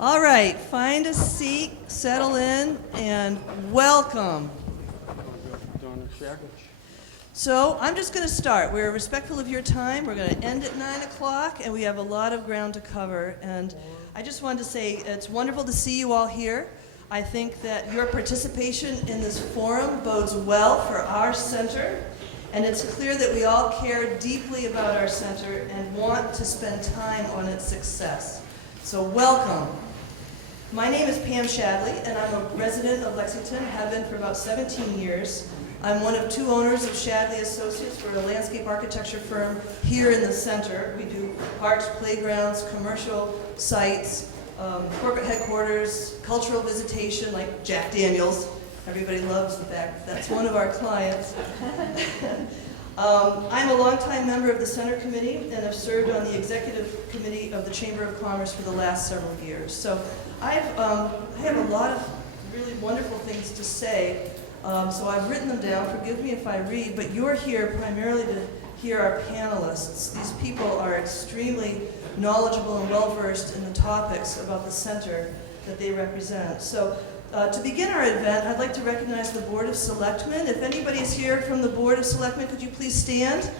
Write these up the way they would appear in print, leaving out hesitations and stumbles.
All right, find a seat, settle in, and welcome. So I'm just going to start. We're respectful of your time. We're going to end at 9 o'clock, and we have a lot of ground to cover. And I just wanted to say it's wonderful to see you all here. I think that your participation in this forum bodes well for our center, and it's clear that we all care deeply about our center and want to spend time on its success. So welcome. My name is Pam Shadley, and I'm a resident of Lexington, have been for about 17 years. I'm one of two owners of Shadley Associates. We're a landscape architecture firm here in the center. We do parks, playgrounds, commercial sites, corporate headquarters, cultural visitation like Jack Daniels. Everybody loves the fact that's one of our clients. I'm a longtime member of the Center Committee and have served on the Executive Committee of the Chamber of Commerce for the last several years. So I have a lot of really wonderful things to say, so I've written them down. Forgive me if I read, but you're here primarily to hear our panelists. These people are extremely knowledgeable and well-versed in the topics about the center that they represent. So to begin our event, I'd like to recognize the Board of Selectmen. If anybody's here from the Board of Selectmen, could you please stand?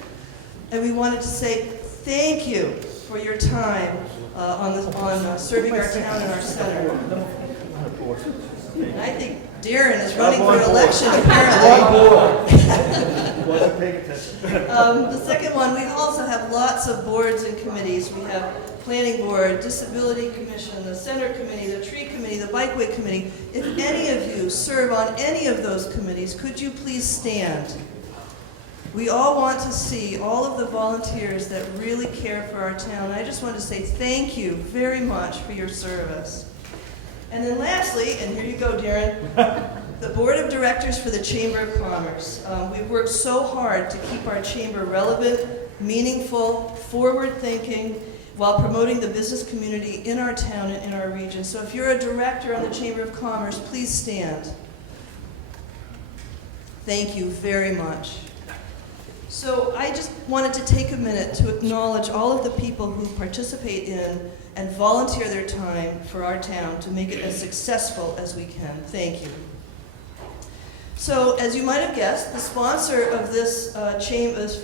And we wanted to say thank you for your time on serving our town and our center. And I think Darren is running for election, apparently. Wasn't paying attention. The second one, we also have lots of boards and committees. We have Planning Board, Disability Commission, the Center Committee, the Tree Committee, the Bikeway Committee. If any of you serve on any of those committees, could you please stand? We all want to see all of the volunteers that really care for our town. I just want to say thank you very much for your service. And then lastly, and here you go, Darren, the Board of Directors for the Chamber of Commerce. We've worked so hard to keep our chamber relevant, meaningful, forward-thinking, while promoting the business community in our town and in our region. So if you're a director on the Chamber of Commerce, please stand. Thank you very much. So I just wanted to take a minute to acknowledge all of the people who participate in and volunteer their time for our town to make it as successful as we can. Thank you. So as you might have guessed, the sponsor of this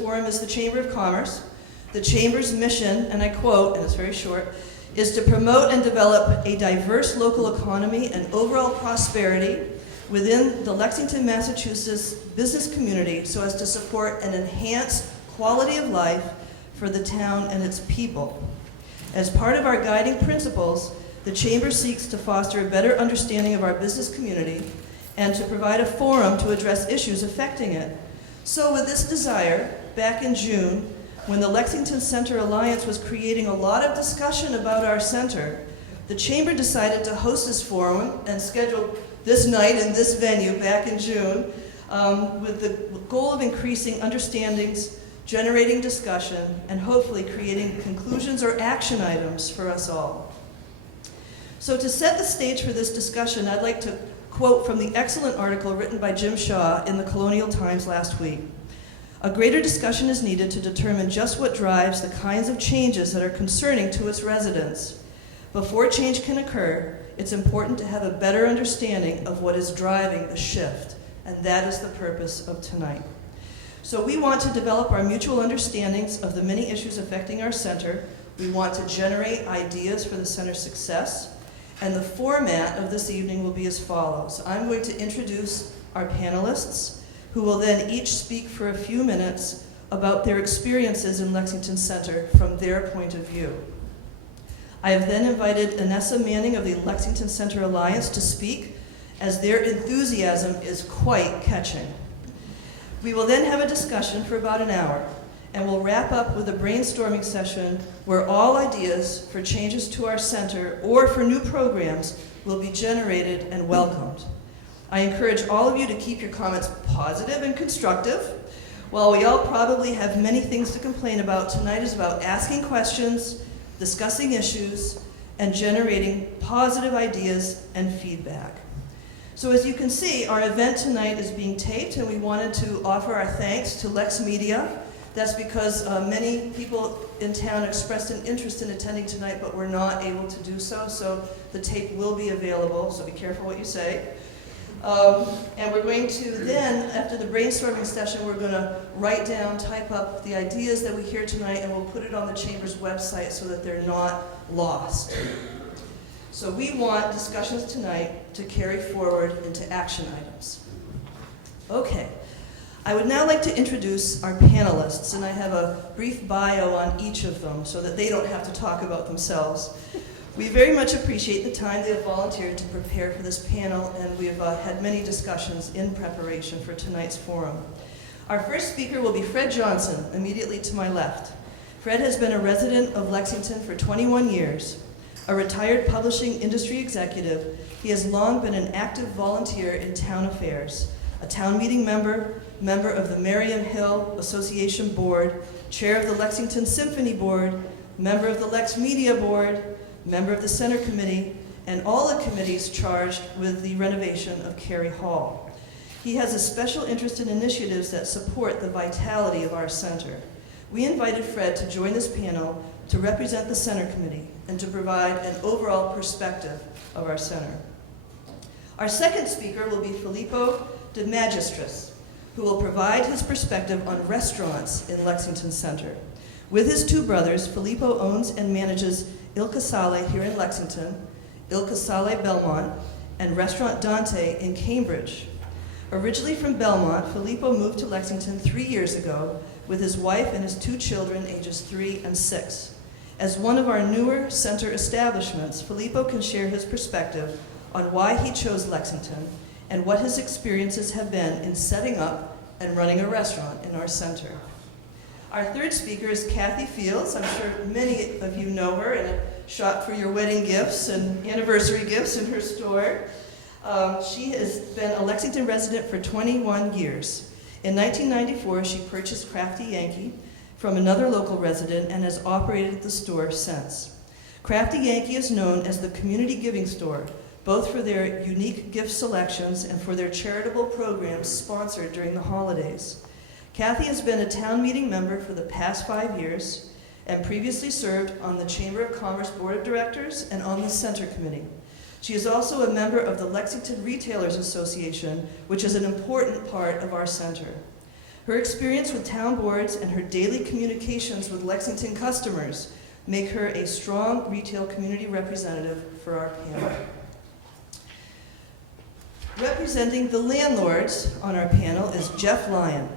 forum is the Chamber of Commerce. The Chamber's mission, and I quote, and it's very short, is to promote and develop a diverse local economy and overall prosperity within the Lexington, Massachusetts business community so as to support and enhance quality of life for the town and its people. As part of our guiding principles, the Chamber seeks to foster a better understanding of our business community and to provide a forum to address issues affecting it. So with this desire, back in June, when the Lexington Center Alliance was creating a lot of discussion about our center, the Chamber decided to host this forum and scheduled this night in this venue back in June with the goal of increasing understandings, generating discussion, and hopefully creating conclusions or action items for us all. So to set the stage for this discussion, I'd like to quote from the excellent article written by Jim Shaw in the Colonial Times last week. A greater discussion is needed to determine just what drives the kinds of changes that are concerning to its residents. Before change can occur, it's important to have a better understanding of what is driving the shift, and that is the purpose of tonight. So we want to develop our mutual understandings of the many issues affecting our center. We want to generate ideas for the center's success, and the format of this evening will be as follows. I'm going to introduce our panelists, who will then each speak for a few minutes about their experiences in Lexington Center from their point of view. I have then invited Anessa Manning of the Lexington Center Alliance to speak, as their enthusiasm is quite catching. We will then have a discussion for about an hour, and we'll wrap up with a brainstorming session where all ideas for changes to our center or for new programs will be generated and welcomed. I encourage all of you to keep your comments positive and constructive. While we all probably have many things to complain about, tonight is about asking questions, discussing issues, and generating positive ideas and feedback. So as you can see, our event tonight is being taped, and we wanted to offer our thanks to LexMedia. That's because many people in town expressed an interest in attending tonight, but were not able to do so. So the tape will be available, so be careful what you say. And we're going to then, after the brainstorming session, we're going to write down, type up the ideas that we hear tonight, and we'll put it on the Chamber's website so that they're not lost. So we want discussions tonight to carry forward into action items. Okay. I would now like to introduce our panelists, and I have a brief bio on each of them so that they don't have to talk about themselves. We very much appreciate the time they have volunteered to prepare for this panel, and we have had many discussions in preparation for tonight's forum. Our first speaker will be Fred Johnson, immediately to my left. Fred has been a resident of Lexington for 21 years. A retired publishing industry executive, he has long been an active volunteer in town affairs, a town meeting member, member of the Merriam Hill Association Board, chair of the Lexington Symphony Board, member of the LexMedia Board, member of the Center Committee, and all the committees charged with the renovation of Cary Hall. He has a special interest in initiatives that support the vitality of our center. We invited Fred to join this panel to represent the Center Committee and to provide an overall perspective of our center. Our second speaker will be Filippo de Magistris, who will provide his perspective on restaurants in Lexington Center. With his two brothers, Filippo owns and manages Il Casale here in Lexington, Il Casale Belmont, and Restaurant Dante in Cambridge. Originally from Belmont, Filippo moved to Lexington 3 years ago with his wife and his two children, ages 3 and 6. As one of our newer center establishments, Filippo can share his perspective on why he chose Lexington and what his experiences have been in setting up and running a restaurant in our center. Our third speaker is Kathy Fields. I'm sure many of you know her and shop for your wedding gifts and anniversary gifts in her store. She has been a Lexington resident for 21 years. In 1994, she purchased Crafty Yankee from another local resident and has operated the store since. Crafty Yankee is known as the community giving store, both for their unique gift selections and for their charitable programs sponsored during the holidays. Kathy has been a town meeting member for the past 5 years and previously served on the Chamber of Commerce Board of Directors and on the Center Committee. She is also a member of the Lexington Retailers Association, which is an important part of our center. Her experience with town boards and her daily communications with Lexington customers make her a strong retail community representative for our panel. Representing the landlords on our panel is Jeff Lyon.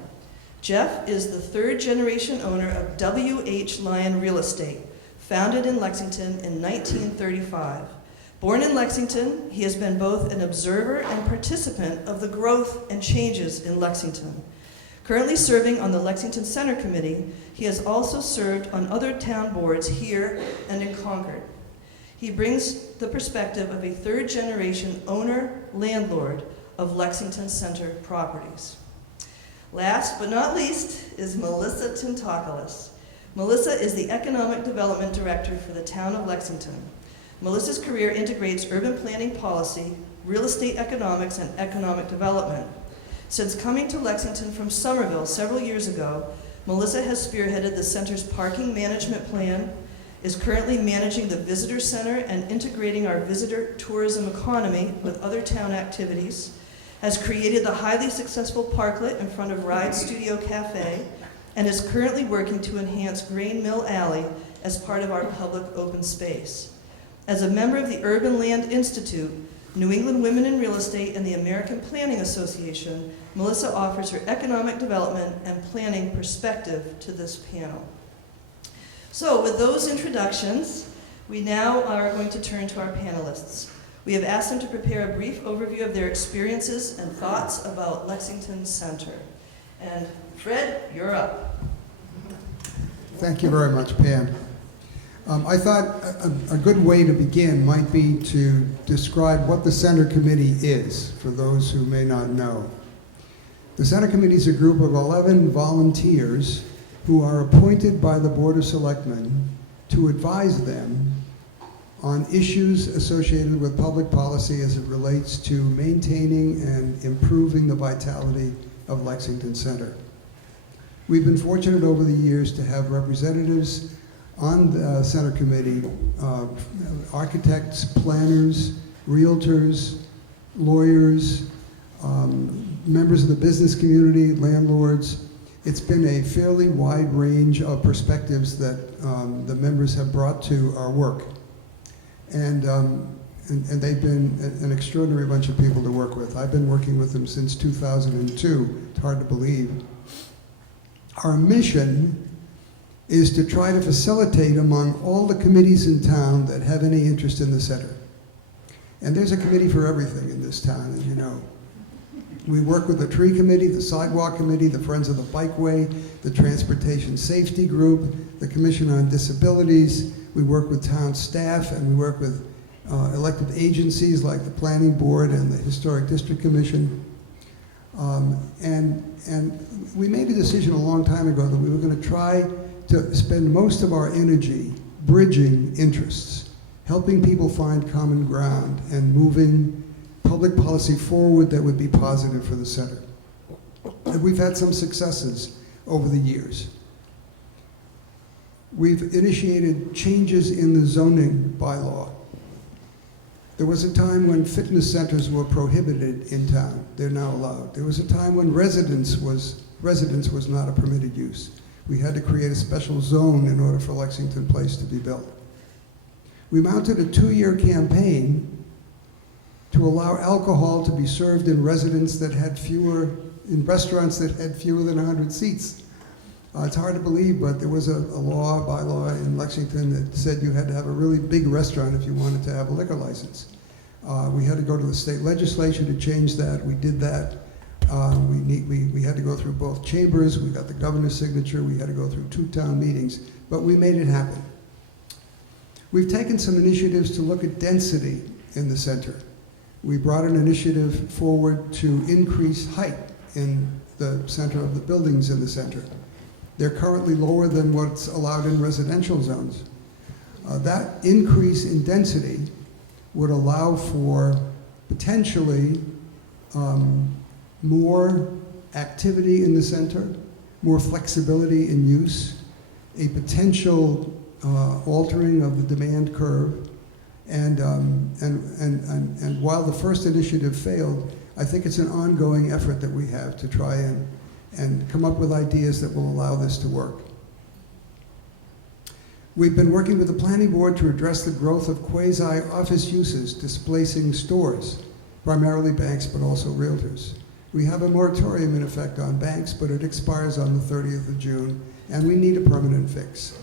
Jeff is the third-generation owner of W.H. Lyon Real Estate, founded in Lexington in 1935. Born in Lexington, he has been both an observer and participant of the growth and changes in Lexington. Currently serving on the Lexington Center Committee, he has also served on other town boards here and in Concord. He brings the perspective of a third-generation owner-landlord of Lexington Center properties. Last but not least is Melissa Tintokalis. Melissa is the Economic Development Director for the town of Lexington. Melissa's career integrates urban planning policy, real estate economics, and economic development. Since coming to Lexington from Somerville several years ago, Melissa has spearheaded the center's parking management plan, is currently managing the visitor center and integrating our visitor tourism economy with other town activities, has created the highly successful parklet in front of Ride Studio Cafe, and is currently working to enhance Grain Mill Alley as part of our public open space. As a member of the Urban Land Institute, New England Women in Real Estate, and the American Planning Association, Melissa offers her economic development and planning perspective to this panel. So with those introductions, we now are going to turn to our panelists. We have asked them to prepare a brief overview of their experiences and thoughts about Lexington Center. And Fred, you're up. Thank you very much, Pam. I thought a good way to begin might be to describe what the Center Committee is, for those who may not know. The Center Committee is a group of 11 volunteers who are appointed by the Board of Selectmen to advise them on issues associated with public policy as it relates to maintaining and improving the vitality of Lexington Center. We've been fortunate over the years to have representatives on the center committee, architects, planners, realtors, lawyers, members of the business community, landlords. It's been a fairly wide range of perspectives that the members have brought to our work. And they've been an extraordinary bunch of people to work with. I've been working with them since 2002. It's hard to believe. Our mission is to try to facilitate among all the committees in town that have any interest in the center. And there's a committee for everything in this town, as you know. We work with the tree committee, the sidewalk committee, the Friends of the Bikeway, the Transportation Safety Group, the Commission on Disabilities. We work with town staff, and we work with elected agencies like the Planning Board and the Historic District Commission. And we made a decision a long time ago that we were going to try to spend most of our energy bridging interests, helping people find common ground, and moving public policy forward that would be positive for the center. And we've had some successes over the years. We've initiated changes in the zoning bylaw. There was a time when fitness centers were prohibited in town. They're now allowed. There was a time when residence was not a permitted use. We had to create a special zone in order for Lexington Place to be built. We mounted a 2-year campaign to allow alcohol to be served in restaurants that had fewer than 100 seats. It's hard to believe, but there was a bylaw in Lexington that said you had to have a really big restaurant if you wanted to have a liquor license. We had to go to the state legislature to change that. We did that. We had to go through both chambers. We got the governor's signature. We had to go through 2 town meetings, but we made it happen. We've taken some initiatives to look at density in the center. We brought an initiative forward to increase height in the center of the buildings in the center. They're currently lower than what's allowed in residential zones. That increase in density would allow for potentially more activity in the center, more flexibility in use, a potential altering of the demand curve. And while the first initiative failed, I think it's an ongoing effort that we have to try and come up with ideas that will allow this to work. We've been working with the Planning Board to address the growth of quasi-office uses displacing stores, primarily banks, but also realtors. We have a moratorium in effect on banks, but it expires on the 30th of June, and we need a permanent fix.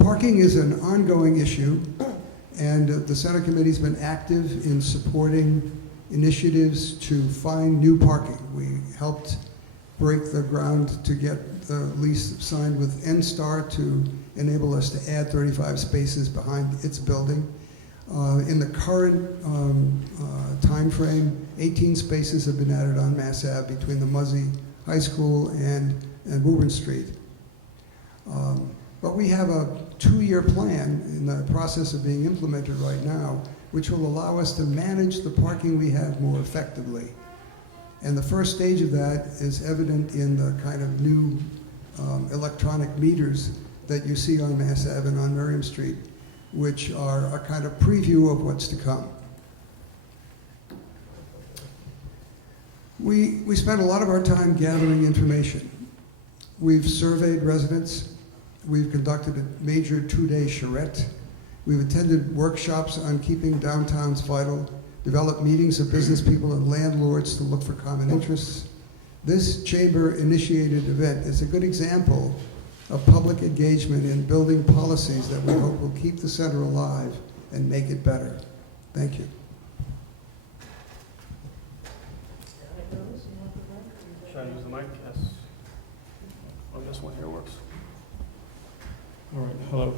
Parking is an ongoing issue, and the Center Committee's been active in supporting initiatives to find new parking. We helped break the ground to get the lease signed with NSTAR to enable us to add 35 spaces behind its building. In the current time frame, 18 spaces have been added on Mass Ave between the Muzzy High School and Woburn Street. But we have a 2-year plan in the process of being implemented right now, which will allow us to manage the parking we have more effectively. And the first stage of that is evident in the kind of new electronic meters that you see on Mass Ave and on Merriam Street, which are a kind of preview of what's to come. We spent a lot of our time gathering information. We've surveyed residents. We've conducted a major 2-day charrette. We've attended workshops on keeping downtowns vital, developed meetings of business people and landlords to look for common interests. This chamber-initiated event is a good example of public engagement in building policies that we hope will keep the center alive and make it better. Thank you. Should I use the mic? Yes. Oh, this one here works. All right, hello.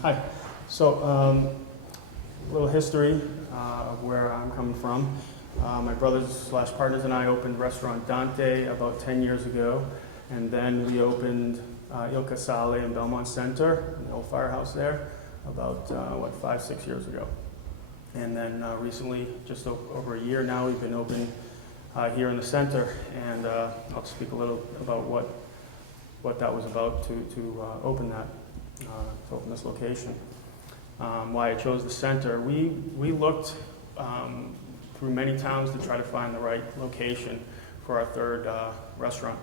Hi. So, a little history of where I'm coming from. My brothers/partners and I opened restaurant Dante about 10 years ago, and then we opened Il Casale in Belmont Center, in the old firehouse there, about 5-6 years ago. And then recently, just over a year now, we've been open here in the center, and I'll speak a little about what what that was about to open that, to open this location. Why I chose the center, we looked through many towns to try to find the right location for our third restaurant.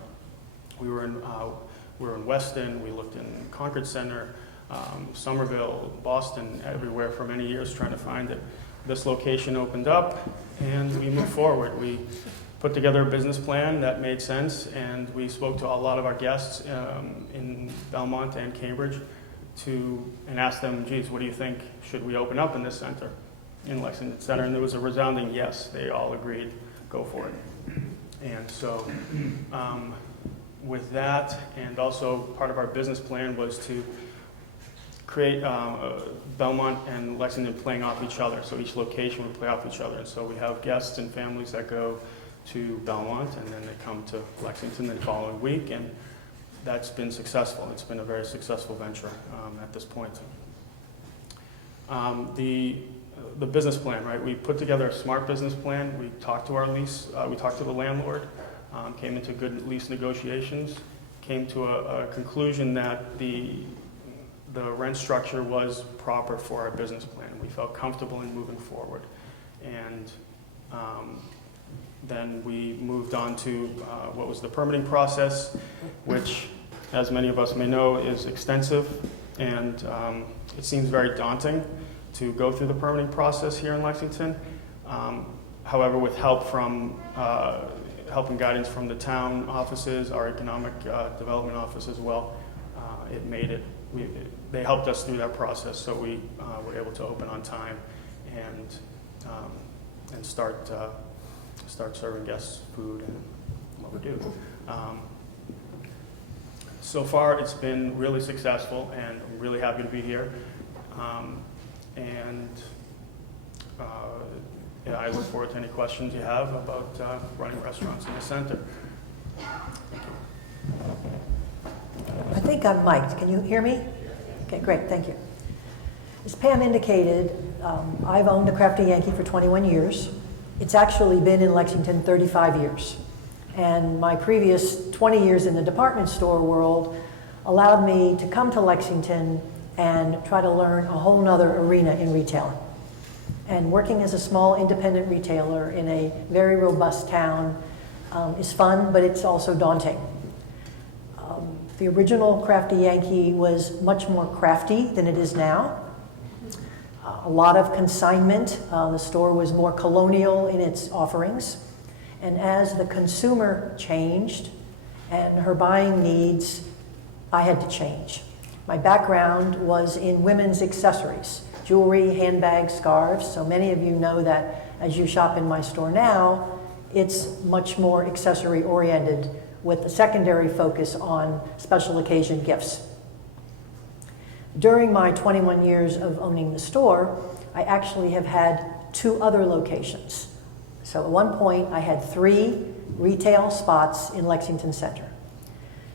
We were in Weston, we looked in Concord Center, Somerville, Boston, everywhere for many years trying to find it. This location opened up and we moved forward. We put together a business plan that made sense, and we spoke to a lot of our guests in Belmont and Cambridge and asked them, geez, what do you think? Should we open up in this center, in Lexington Center? And there was a resounding yes. They all agreed, go for it. And so with that, and also part of our business plan was to create Belmont and Lexington playing off each other. So each location would play off each other. And so we have guests and families that go to Belmont, and then they come to Lexington the following week, and that's been successful. It's been a very successful venture at this point. The business plan, right? We put together a smart business plan. We talked to our lease, we talked to the landlord, came into good lease negotiations, came to a conclusion that the rent structure was proper for our business plan. We felt comfortable in moving forward. And then we moved on to what was the permitting process, which, as many of us may know, is extensive, and it seems very daunting to go through the permitting process here in Lexington. However, with help and guidance from the town offices, our economic development office as well, it made it. They helped us through that process, so we were able to open on time and start serving guests food and what we do. So far, it's been really successful, and I'm really happy to be here. Yeah, I look forward to any questions you have about running restaurants in the center. I think I'm mic'd. Can you hear me? Okay, great, thank you. As Pam indicated, I've owned a Crafty Yankee for 21 years. It's actually been in Lexington 35 years. And my previous 20 years in the department store world allowed me to come to Lexington and try to learn a whole nother arena in retailing. And working as a small independent retailer in a very robust town is fun, but it's also daunting. The original Crafty Yankee was much more crafty than it is now. A lot of consignment. The store was more colonial in its offerings. And as the consumer changed and her buying needs, I had to change. My background was in women's accessories, jewelry, handbags, scarves. So many of you know that as you shop in my store now, it's much more accessory oriented with a secondary focus on special occasion gifts. During my 21 years of owning the store, I actually have had 2 other locations. So at one point, I had 3 retail spots in Lexington Center.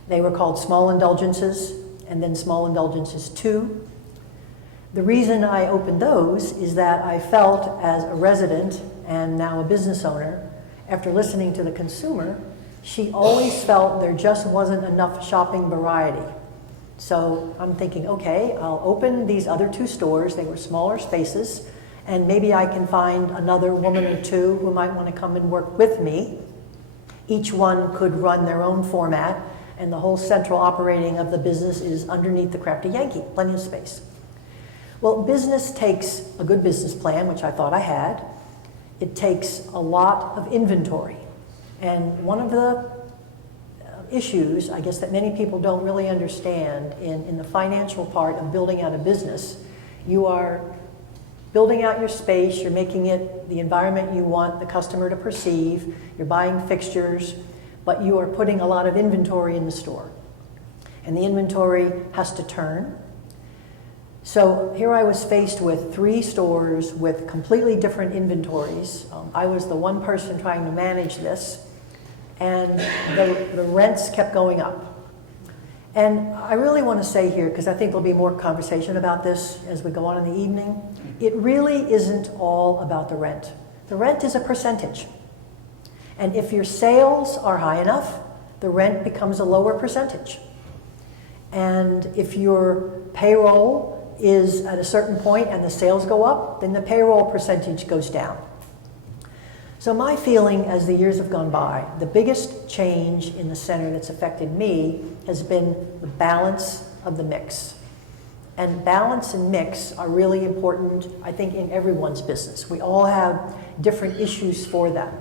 They were called Small Indulgences, and then Small Indulgences 2. The reason I opened those is that I felt, as a resident and now a business owner, after listening to the consumer, she always felt there just wasn't enough shopping variety. So I'm thinking, okay, I'll open these other 2 stores. They were smaller spaces, and maybe I can find another woman or 2 who might want to come and work with me. Each one could run their own format, and the whole central operating of the business is underneath the Crafty Yankee, plenty of space. Well, business takes a good business plan, which I thought I had. It takes a lot of inventory. And one of the issues, I guess, that many people don't really understand in the financial part of building out a business, you are building out your space, you're making it the environment you want the customer to perceive, you're buying fixtures, but you are putting a lot of inventory in the store. And the inventory has to turn. So here I was faced with 3 stores with completely different inventories. I was the one person trying to manage this, and the rents kept going up. And I really want to say here, because I think there'll be more conversation about this as we go on in the evening, it really isn't all about the rent. The rent is a percentage. And if your sales are high enough, the rent becomes a lower percentage. And if your payroll is at a certain point and the sales go up, then the payroll percentage goes down. So my feeling as the years have gone by, the biggest change in the center that's affected me has been the balance of the mix. And balance and mix are really important, I think, in everyone's business. We all have different issues for them.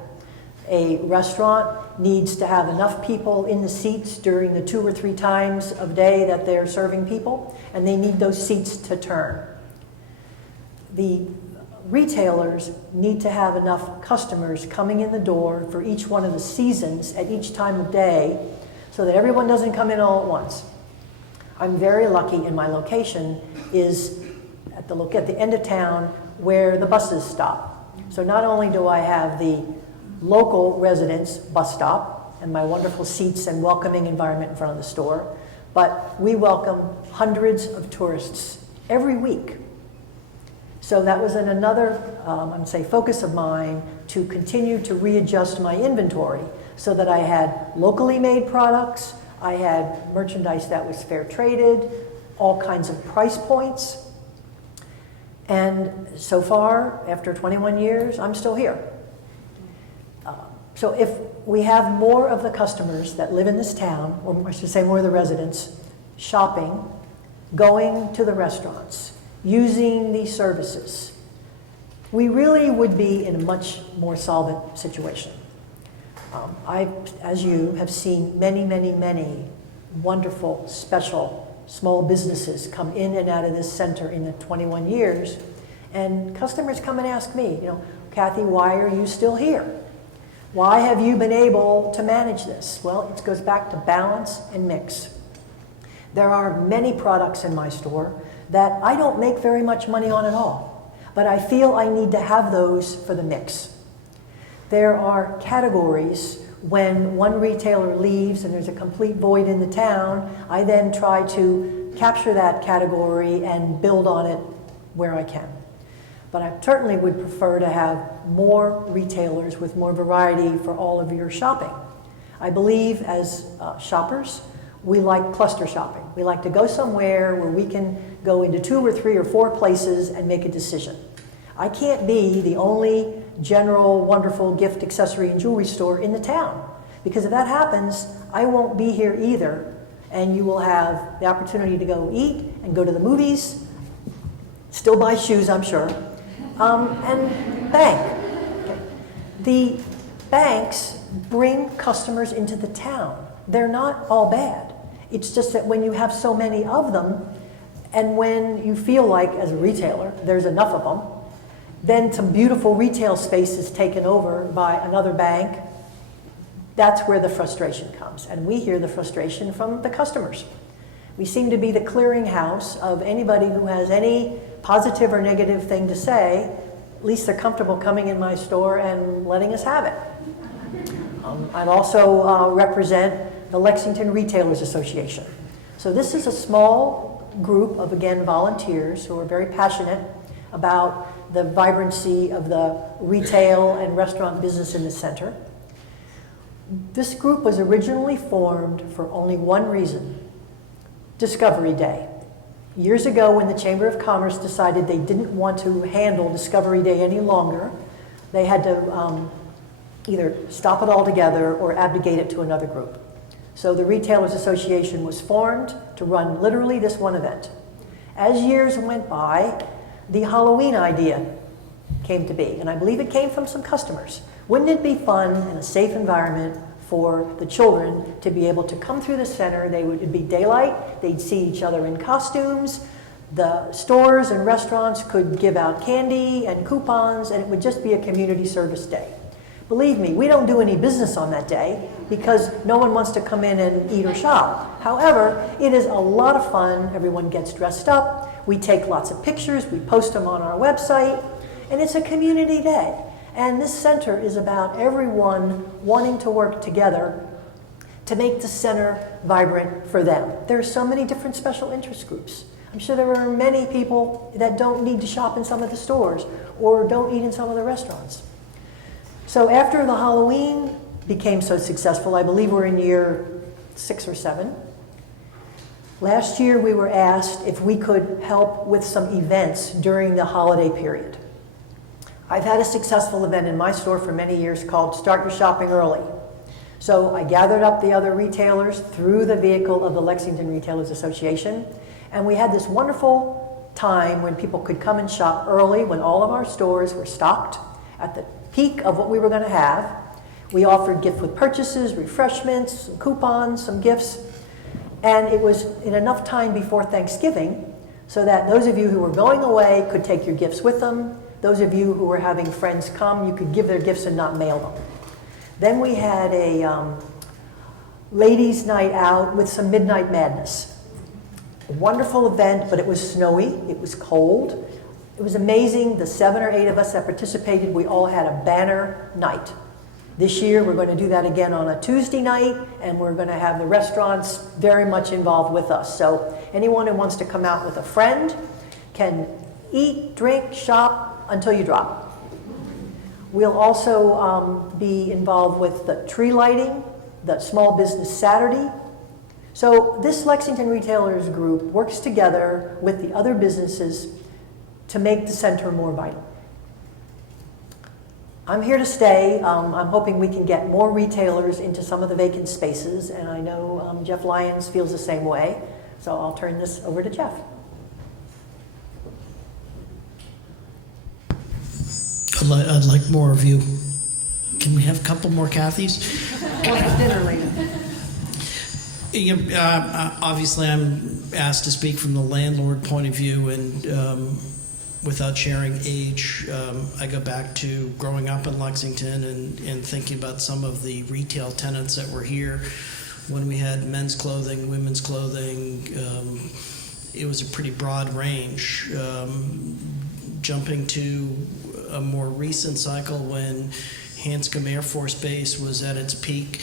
A restaurant needs to have enough people in the seats during the 2 or 3 times of day that they're serving people, and they need those seats to turn. The retailers need to have enough customers coming in the door for each one of the seasons at each time of day so that everyone doesn't come in all at once. I'm very lucky in my location is at the end of town where the buses stop. So not only do I have the local residents bus stop and my wonderful seats and welcoming environment in front of the store, but we welcome hundreds of tourists every week. So that was another, focus of mine to continue to readjust my inventory so that I had locally made products, I had merchandise that was fair traded, all kinds of price points. And so far, after 21 years, I'm still here. So if we have more of the customers that live in this town, or I should say more of the residents, shopping, going to the restaurants, using these services, we really would be in a much more solvent situation. I, as you, have seen many, many, many wonderful, special, small businesses come in and out of this center in the 21 years, and customers come and ask me, Kathy, why are you still here? Why have you been able to manage this? Well, it goes back to balance and mix. There are many products in my store that I don't make very much money on at all, but I feel I need to have those for the mix. There are categories when one retailer leaves and there's a complete void in the town, I then try to capture that category and build on it where I can. But I certainly would prefer to have more retailers with more variety for all of your shopping. I believe as shoppers, we like cluster shopping. We like to go somewhere where we can go into 2 or 3 or 4 places and make a decision. I can't be the only general, wonderful gift, accessory, and jewelry store in the town. Because if that happens, I won't be here either. And you will have the opportunity to go eat and go to the movies, still buy shoes, I'm sure, and bank. Okay. The banks bring customers into the town. They're not all bad. It's just that when you have so many of them, and when you feel like, as a retailer, there's enough of them, then some beautiful retail space is taken over by another bank. That's where the frustration comes. And we hear the frustration from the customers. We seem to be the clearinghouse of anybody who has any positive or negative thing to say. At least they're comfortable coming in my store and letting us have it. I also represent the Lexington Retailers Association. So this is a small group of, again, volunteers who are very passionate about the vibrancy of the retail and restaurant business in the center. This group was originally formed for only one reason: Discovery Day. Years ago, when the Chamber of Commerce decided they didn't want to handle Discovery Day any longer, they had to either stop it altogether or abdicate it to another group. So the Retailers Association was formed to run literally this one event. As years went by, the Halloween idea came to be, and I believe it came from some customers. Wouldn't it be fun and a safe environment for the children to be able to come through the center? It'd be daylight, they'd see each other in costumes, the stores and restaurants could give out candy and coupons, and it would just be a community service day. Believe me, we don't do any business on that day because no one wants to come in and eat or shop. However, it is a lot of fun. Everyone gets dressed up. We take lots of pictures. We post them on our website. And it's a community day. And this center is about everyone wanting to work together to make the center vibrant for them. There are so many different special interest groups. I'm sure there are many people that don't need to shop in some of the stores or don't eat in some of the restaurants. So after the Halloween became so successful, I believe we're in year 6 or 7, Last year, we were asked if we could help with some events during the holiday period. I've had a successful event in my store for many years called Start Your Shopping Early. So I gathered up the other retailers through the vehicle of the Lexington Retailers Association, and we had this wonderful time when people could come and shop early when all of our stores were stocked at the peak of what we were going to have. We offered gift with purchases, refreshments, some coupons, some gifts, and it was in enough time before Thanksgiving so that those of you who were going away could take your gifts with them. Those of you who were having friends come, you could give their gifts and not mail them. Then we had a ladies' night out with some midnight madness. A wonderful event, but it was snowy, it was cold. It was amazing. The 7 or 8 of us that participated, we all had a banner night. This year, we're going to do that again on a Tuesday night, and we're going to have the restaurants very much involved with us. So anyone who wants to come out with a friend can eat, drink, shop until you drop. We'll also be involved with the tree lighting, the Small Business Saturday. So this Lexington Retailers Group works together with the other businesses to make the center more vital. I'm here to stay. I'm hoping we can get more retailers into some of the vacant spaces, and I know Jeff Lyons feels the same way. So I'll turn this over to Jeff. I'd like more of you. Can we have a couple more Kathys? We'll have dinner later. Obviously, I'm asked to speak from the landlord point of view, and without sharing age, I go back to growing up in Lexington and thinking about some of the retail tenants that were here when we had men's clothing, women's clothing. It was a pretty broad range. Jumping to a more recent cycle when Hanscom Air Force Base was at its peak,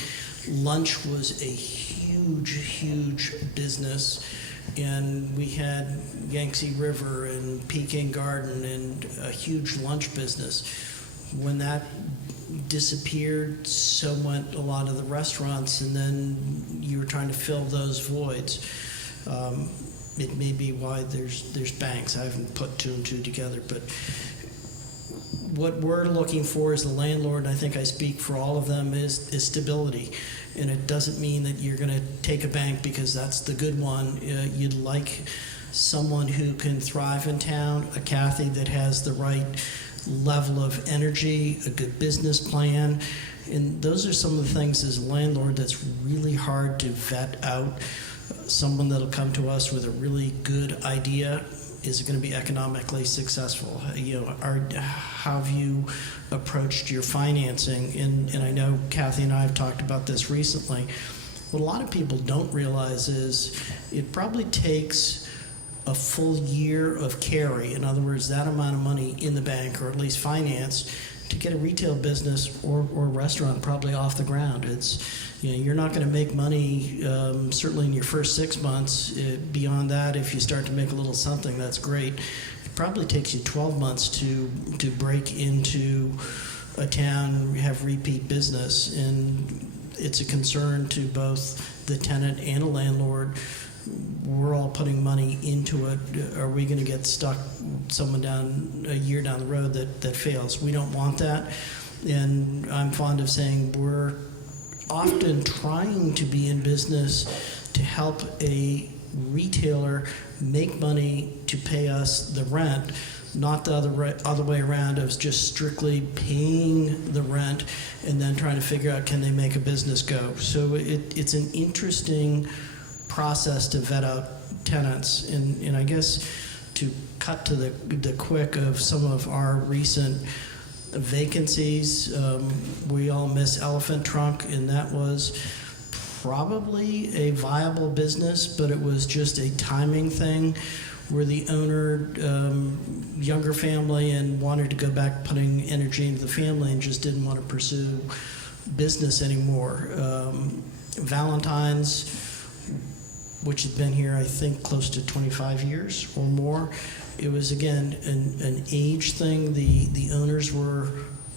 lunch was a huge business, and we had Yangtze River and Peking Garden and a huge lunch business. When that disappeared, so went a lot of the restaurants, and then you were trying to fill those voids. It may be why there's banks. I haven't put 2 and 2 together, but what we're looking for as the landlord, and I think I speak for all of them, is stability. And it doesn't mean that you're going to take a bank because that's the good one. You'd like someone who can thrive in town, a Kathy that has the right level of energy, a good business plan. And those are some of the things as a landlord that's really hard to vet out. Someone that'll come to us with a really good idea. Is it going to be economically successful? How have you approached your financing? And I know Kathy and I have talked about this recently. What a lot of people don't realize is it probably takes a full year of carry. In other words, that amount of money in the bank, or at least finance, to get a retail business or restaurant probably off the ground. You're not going to make money certainly in your first 6 months. Beyond that, if you start to make a little something, that's great. It probably takes you 12 months to break into a town, have repeat business, and it's a concern to both the tenant and a landlord. We're all putting money into it. Are we going to get stuck someone down a year down the road that fails? We don't want that. And I'm fond of saying we're often trying to be in business to help a retailer make money to pay us the rent, not the other way around of just strictly paying the rent and then trying to figure out can they make a business go. So it's an interesting process to vet out tenants. And I guess to cut to the quick of some of our recent vacancies, we all miss Elephant Trunk, and that was probably a viable business, but it was just a timing thing where the owner, younger family, and wanted to go back putting energy into the family and just didn't want to pursue business anymore. Valentine's, which had been here, I think, close to 25 years or more. It was, again, an age thing. The owners were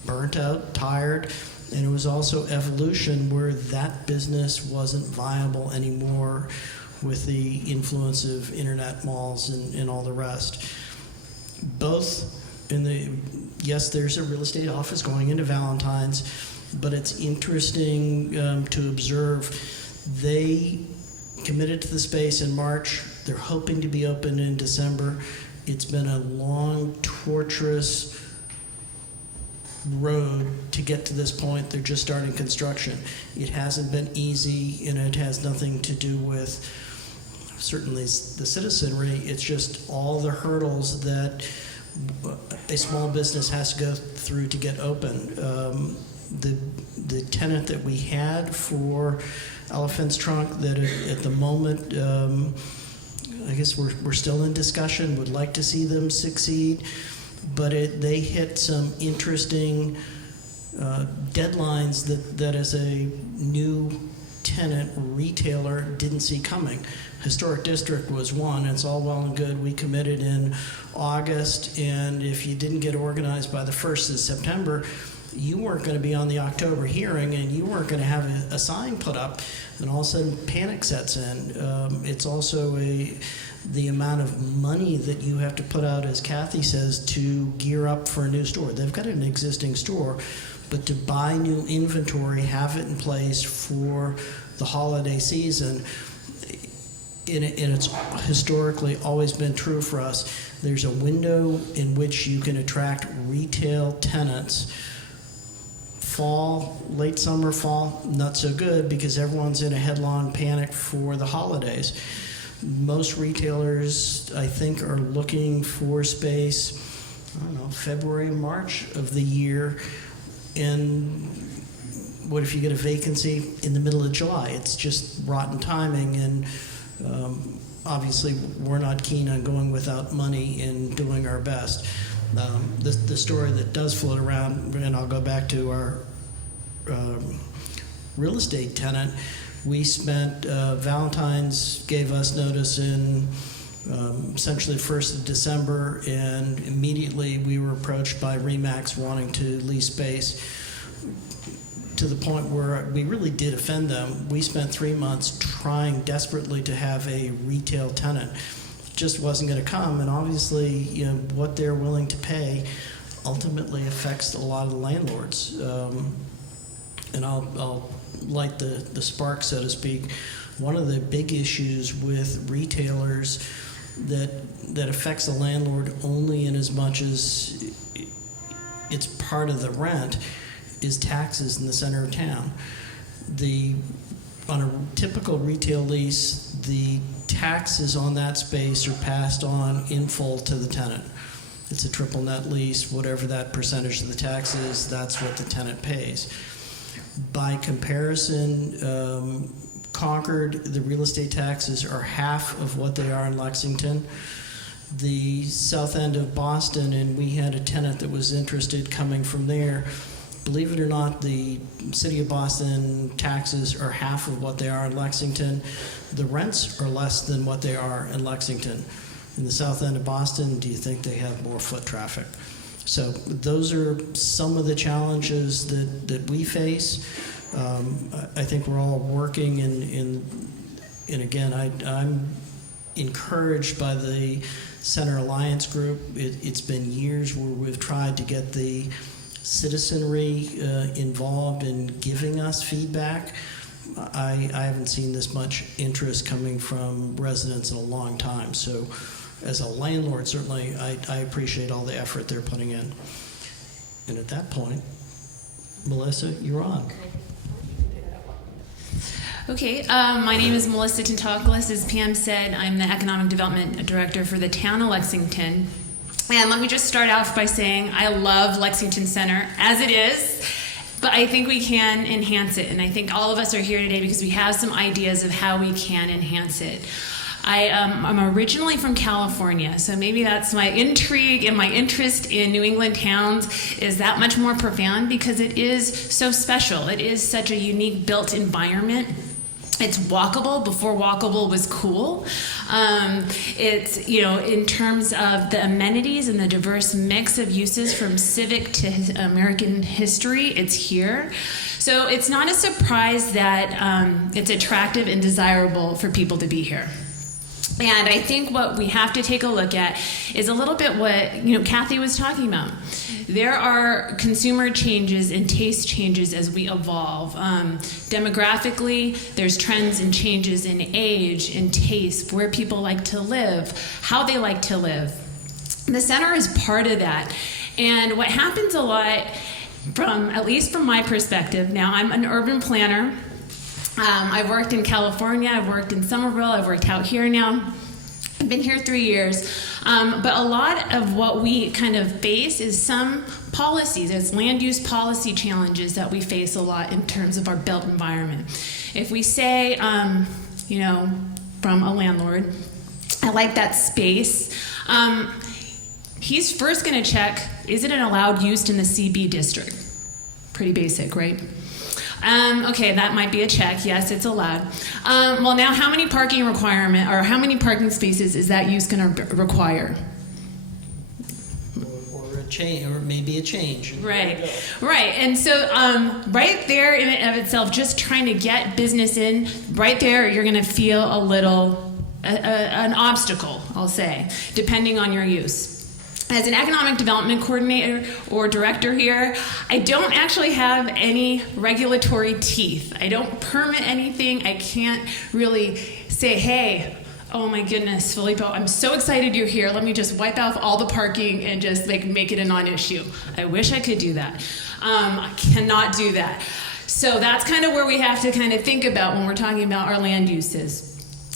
burnt out, tired, and it was also evolution where that business wasn't viable anymore with the influence of internet malls and all the rest. Both yes, there's a real estate office going into Valentine's, but it's interesting to observe they committed to the space in March. They're hoping to be open in December. It's been a long, torturous road to get to this point. They're just starting construction. It hasn't been easy, and it has nothing to do with certainly the citizenry. It's just all the hurdles that a small business has to go through to get open. The tenant that we had for Elephant's Trunk, that at the moment, I guess we're still in discussion, would like to see them succeed, but they hit some interesting deadlines that as a new tenant retailer didn't see coming. Historic District was one. It's all well and good. We committed in August, and if you didn't get organized by the 1st of September, you weren't going to be on the October hearing, and you weren't going to have a sign put up, and all of a sudden panic sets in. It's also the amount of money that you have to put out, as Kathy says, to gear up for a new store. They've got an existing store, but to buy new inventory, have it in place for the holiday season, and it's historically always been true for us. There's a window in which you can attract retail tenants. Fall, late summer, fall, not so good because everyone's in a headlong panic for the holidays. Most retailers, I think, are looking for space, I don't know, February, March of the year. And what if you get a vacancy in the middle of July? It's just rotten timing, and obviously we're not keen on going without money and doing our best. The story that does float around, and I'll go back to our real estate tenant, we spent, Valentine's gave us notice in essentially the 1st of December, and immediately we were approached by RE/MAX wanting to lease space, to the point where we really did offend them. We spent 3 months trying desperately to have a retail tenant. Just wasn't going to come, and obviously, what they're willing to pay ultimately affects a lot of the landlords. And I'll light the spark, so to speak. One of the big issues with retailers that affects the landlord only in as much as it's part of the rent is taxes in the center of town. On a typical retail lease, the taxes on that space are passed on in full to the tenant. It's a triple net lease. Whatever that percentage of the tax is, that's what the tenant pays. By comparison, Concord, the real estate taxes are half of what they are in Lexington. The south end of Boston, and we had a tenant that was interested coming from there. Believe it or not, the city of Boston taxes are half of what they are in Lexington. The rents are less than what they are in Lexington. In the south end of Boston, do you think they have more foot traffic? So those are some of the challenges that we face. I think we're all working, and again, I'm encouraged by the Center Alliance group. It's been years where we've tried to get the citizenry involved in giving us feedback. I haven't seen this much interest coming from residents in a long time. So as a landlord, certainly I appreciate all the effort they're putting in. And at that point, Melissa, you're on. Okay, my name is Melissa Tentoklis. As Pam said, I'm the Economic Development Director for the town of Lexington. And let me just start off by saying I love Lexington Center as it is, but I think we can enhance it. And I think all of us are here today because we have some ideas of how we can enhance it. I'm originally from California, so maybe that's my intrigue and my interest in New England towns is that much more profound because it is so special. It is such a unique built environment. It's walkable before walkable was cool. It's, in terms of the amenities and the diverse mix of uses from civic to American history, it's here. So it's not a surprise that it's attractive and desirable for people to be here. And I think what we have to take a look at is a little bit what, you know, Kathy was talking about. There are consumer changes and taste changes as we evolve. Demographically, there's trends and changes in age and taste, where people like to live, how they like to live. The center is part of that. And what happens a lot, at least from my perspective, now I'm an urban planner. I've worked in California, I've worked in Somerville, I've worked out here now. I've been here 3 years. But a lot of what we kind of face is some policies. It's land use policy challenges that we face a lot in terms of our built environment. If we say, you know, from a landlord, I like that space, he's first going to check, is it an allowed use in the CB district? Pretty basic, right? Okay, that might be a check. Yes, it's allowed. Well, now how many parking requirement, or how many parking spaces is that use going to require? Or a change, or maybe a change. Right, right. And so right there in and of itself, just trying to get business in, right there, you're going to feel a little, an obstacle, I'll say, depending on your use. As an economic development coordinator or director here, I don't actually have any regulatory teeth. I don't permit anything. I can't really say, hey, oh my goodness, Filippo, I'm so excited you're here. Let me just wipe out all the parking and just make it a non-issue. I wish I could do that. I cannot do that. So that's kind of where we have to kind of think about when we're talking about our land uses.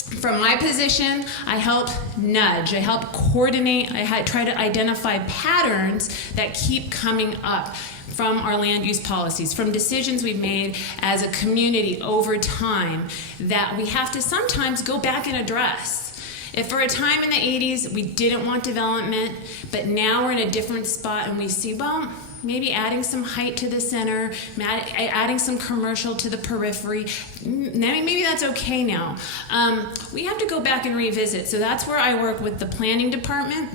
From my position, I help nudge, I help coordinate, I try to identify patterns that keep coming up from our land use policies, from decisions we've made as a community over time that we have to sometimes go back and address. If for a time in the 80s we didn't want development, but now we're in a different spot and we see, well, maybe adding some height to the center, adding some commercial to the periphery, maybe that's okay now. We have to go back and revisit. So that's where I work with the planning department.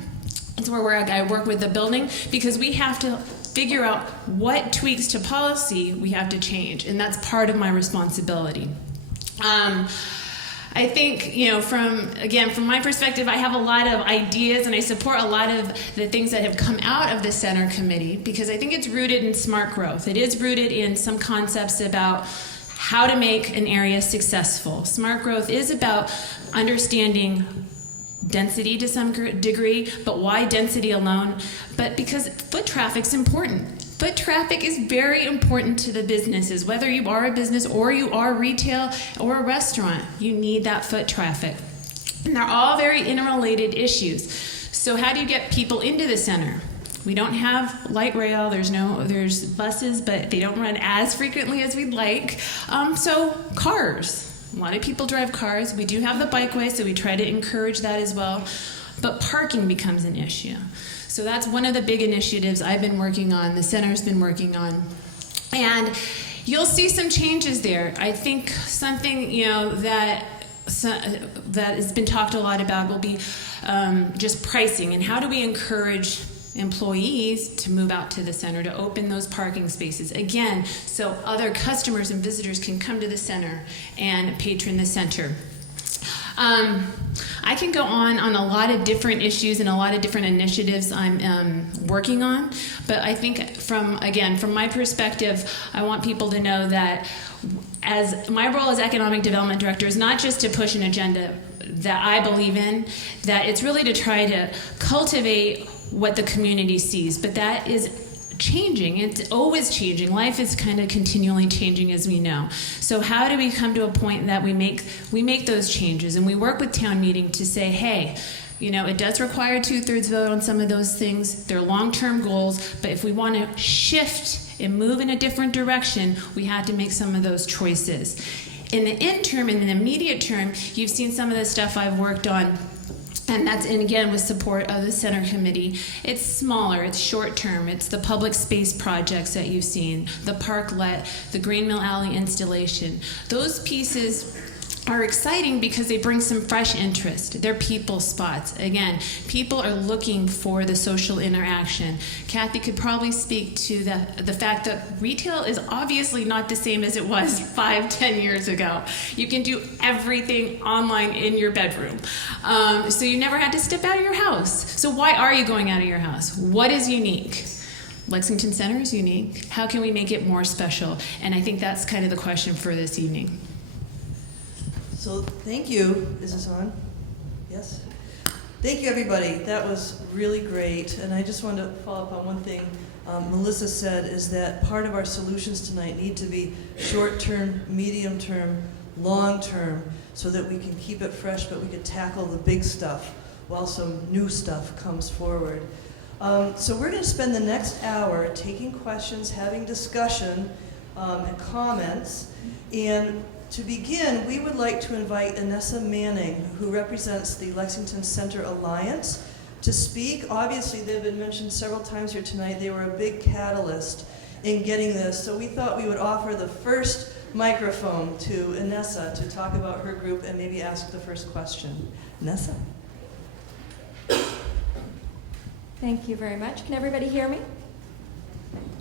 It's where I work with the building, because we have to figure out what tweaks to policy we have to change, and that's part of my responsibility. I think, you know, from my perspective, I have a lot of ideas and I support a lot of the things that have come out of the center committee, because I think it's rooted in smart growth. It is rooted in some concepts about how to make an area successful. Smart growth is about understanding density to some degree, but why density alone? But because foot traffic's important. Foot traffic is very important to the businesses. Whether you are a business or you are retail or a restaurant, you need that foot traffic. And they're all very interrelated issues. So how do you get people into the center? We don't have light rail, there's buses, but they don't run as frequently as we'd like. So cars. A lot of people drive cars. We do have the bikeway, so we try to encourage that as well. But parking becomes an issue. So that's one of the big initiatives I've been working on, the center's been working on. And you'll see some changes there. I think something, you know, that has been talked a lot about will be just pricing, and how do we encourage employees to move out to the center, to open those parking spaces. Again, so other customers and visitors can come to the center and patron the center. I can go on a lot of different issues and a lot of different initiatives I'm working on, but I think from my perspective, I want people to know that as my role as economic development director is not just to push an agenda that I believe in, that it's really to try to cultivate what the community sees, but that is changing. It's always changing. Life is kind of continually changing, as we know. So how do we come to a point that we make those changes, and we work with town meeting to say, hey, you know, it does require 2/3 vote on some of those things. They're long-term goals, but if we want to shift and move in a different direction, we have to make some of those choices. In the interim, in the immediate term, you've seen some of the stuff I've worked on. And again, with support of the center committee. It's smaller, it's short term, it's the public space projects that you've seen, the parklet, the Green Mill Alley installation. Those pieces are exciting because they bring some fresh interest. They're people spots. Again, people are looking for the social interaction. Kathy could probably speak to the fact that retail is obviously not the same as it was 5-10 years ago. You can do everything online in your bedroom. So you never had to step out of your house. So why are you going out of your house? What is unique? Lexington Center is unique. How can we make it more special? And I think that's kind of the question for this evening. So thank you. Is this on? Yes? Thank you, everybody. That was really great. And I just wanted to follow up on one thing Melissa said, is that part of our solutions tonight need to be short-term, medium-term, long-term, so that we can keep it fresh, but we can tackle the big stuff while some new stuff comes forward. So we're going to spend the next hour taking questions, having discussion, and comments. And to begin, we would like to invite Anessa Manning, who represents the Lexington Center Alliance, to speak. Obviously, they've been mentioned several times here tonight. They were a big catalyst in getting this. So we thought we would offer the first microphone to Anessa to talk about her group and maybe ask the first question. Anessa? Thank you very much. Can everybody hear me?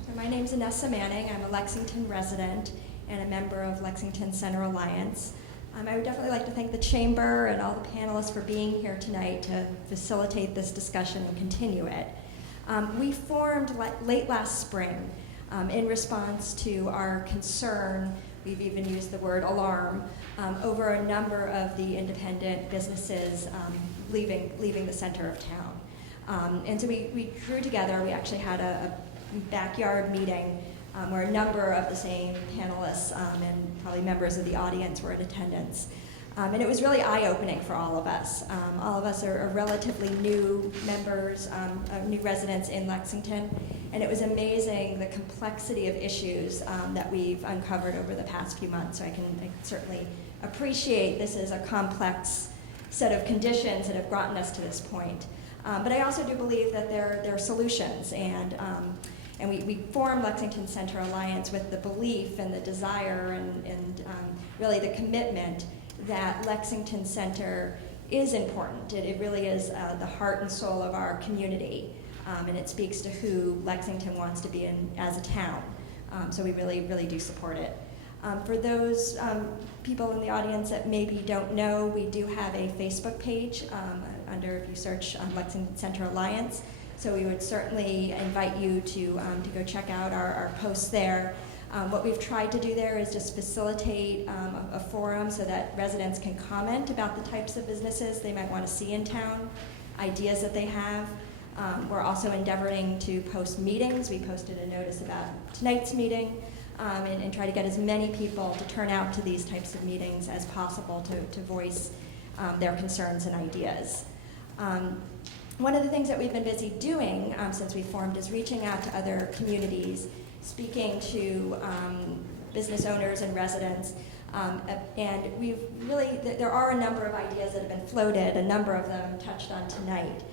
So my name's Anessa Manning. I'm a Lexington resident and a member of Lexington Center Alliance. I would definitely like to thank the Chamber and all the panelists for being here tonight to facilitate this discussion and continue it. We formed late last spring in response to our concern, we've even used the word alarm, over a number of the independent businesses leaving the center of town. And so we drew together, we actually had a backyard meeting where a number of the same panelists and probably members of the audience were in attendance. And it was really eye-opening for all of us. All of us are relatively new members, new residents in Lexington, and it was amazing the complexity of issues that we've uncovered over the past few months. So I can certainly appreciate this is a complex set of conditions that have gotten us to this point. But I also do believe that there are solutions, and we formed Lexington Center Alliance with the belief and the desire and really the commitment that Lexington Center is important. It really is the heart and soul of our community, and it speaks to who Lexington wants to be as a town. So we really, really do support it. For those people in the audience that maybe don't know, we do have a Facebook page under, if you search Lexington Center Alliance. So we would certainly invite you to go check out our posts there. What we've tried to do there is just facilitate a forum so that residents can comment about the types of businesses they might want to see in town, ideas that they have. We're also endeavoring to post meetings. We posted a notice about tonight's meeting and try to get as many people to turn out to these types of meetings as possible to voice their concerns and ideas. One of the things that we've been busy doing since we formed is reaching out to other communities, speaking to business owners and residents, and we've really, there are a number of ideas that have been floated, a number of them touched on tonight.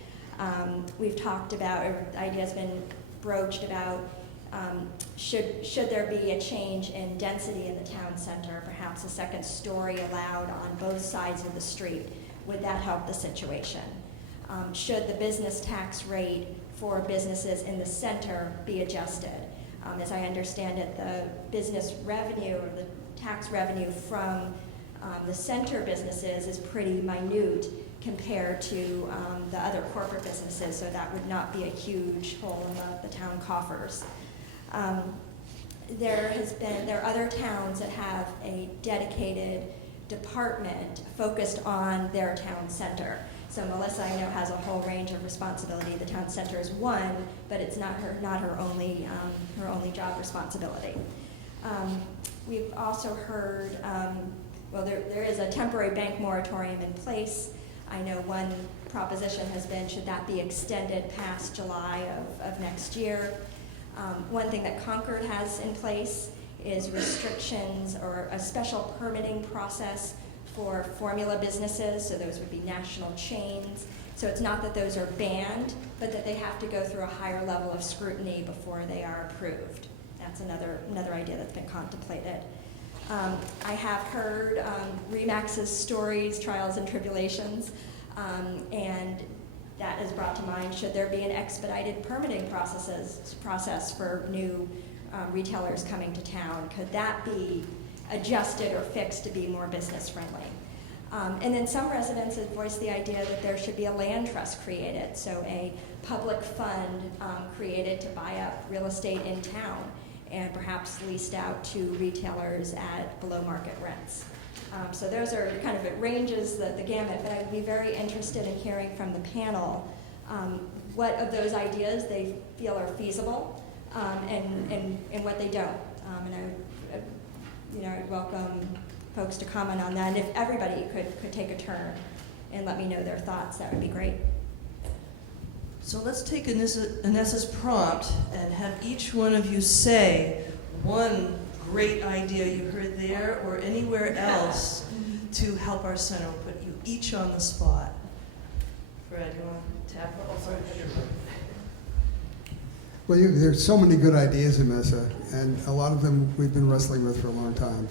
We've talked about, or the idea's been broached about, should there be a change in density in the town center, perhaps a second story allowed on both sides of the street? Would that help the situation? Should the business tax rate for businesses in the center be adjusted? As I understand it, the business revenue or the tax revenue from the center businesses is pretty minute compared to the other corporate businesses, so that would not be a huge hole in the town coffers. There are other towns that have a dedicated department focused on their town center. So Melissa, I know, has a whole range of responsibility. The town center is one, but it's not her only job responsibility. We've also heard, well, there is a temporary bank moratorium in place. I know one proposition has been, should that be extended past July of next year? One thing that Concord has in place is restrictions or a special permitting process for formula businesses, so those would be national chains. So it's not that those are banned, but that they have to go through a higher level of scrutiny before they are approved. That's another idea that's been contemplated. I have heard Remax's stories, trials, and tribulations, and that is brought to mind, should there be an expedited permitting process for new retailers coming to town? Could that be adjusted or fixed to be more business friendly? And then some residents have voiced the idea that there should be a land trust created, so a public fund created to buy up real estate in town and perhaps leased out to retailers at below market rents. So those are kind of, it ranges the gamut, but I would be very interested in hearing from the panel what of those ideas they feel are feasible and what they don't. And I'd welcome folks to comment on that. And if everybody could take a turn and let me know their thoughts, that would be great. So let's take Anessa's prompt and have each one of you say one great idea you heard there or anywhere else to help our center. We'll put you each on the spot. Fred, you want to tackle? Well, there's so many good ideas, Anessa, and a lot of them we've been wrestling with for a long time.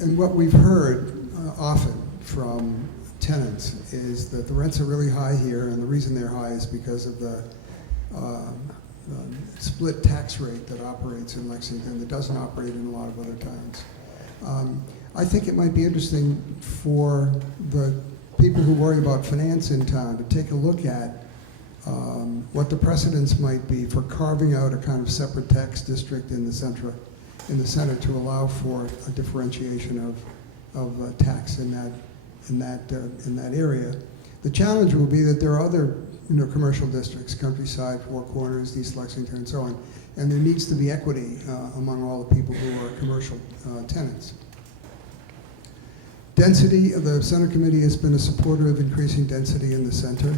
And what we've heard often from tenants is that the rents are really high here, and the reason they're high is because of the split tax rate that operates in Lexington that doesn't operate in a lot of other towns. I think it might be interesting for the people who worry about finance in town to take a look at what the precedents might be for carving out a kind of separate tax district in the center to allow for a differentiation of tax in that area. The challenge will be that there are other commercial districts, Countryside, Four Corners, East Lexington, and so on, and there needs to be equity among all the people who are commercial tenants. Density, the Center Committee has been a supporter of increasing density in the center.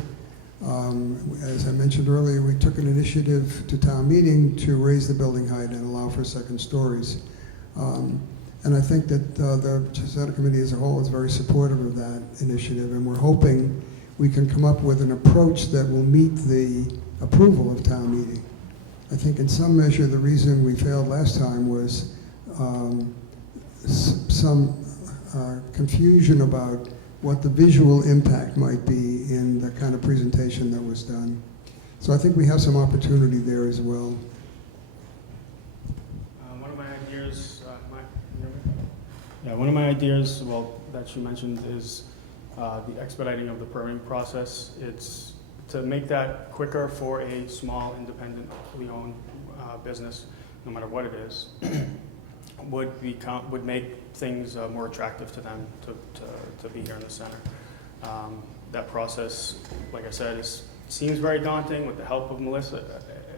As I mentioned earlier, we took an initiative to town meeting to raise the building height and allow for second stories. And I think that the Center Committee as a whole is very supportive of that initiative, and we're hoping we can come up with an approach that will meet the approval of town meeting. I think in some measure the reason we failed last time was some confusion about what the visual impact might be in the kind of presentation that was done. So I think we have some opportunity there as well. One of my ideas, one of my ideas, that you mentioned is the expediting of the permitting process. It's to make that quicker for a small, independently owned business, no matter what it is, would make things more attractive to them to be here in the center. That process, like I said, seems very daunting. With the help of Melissa,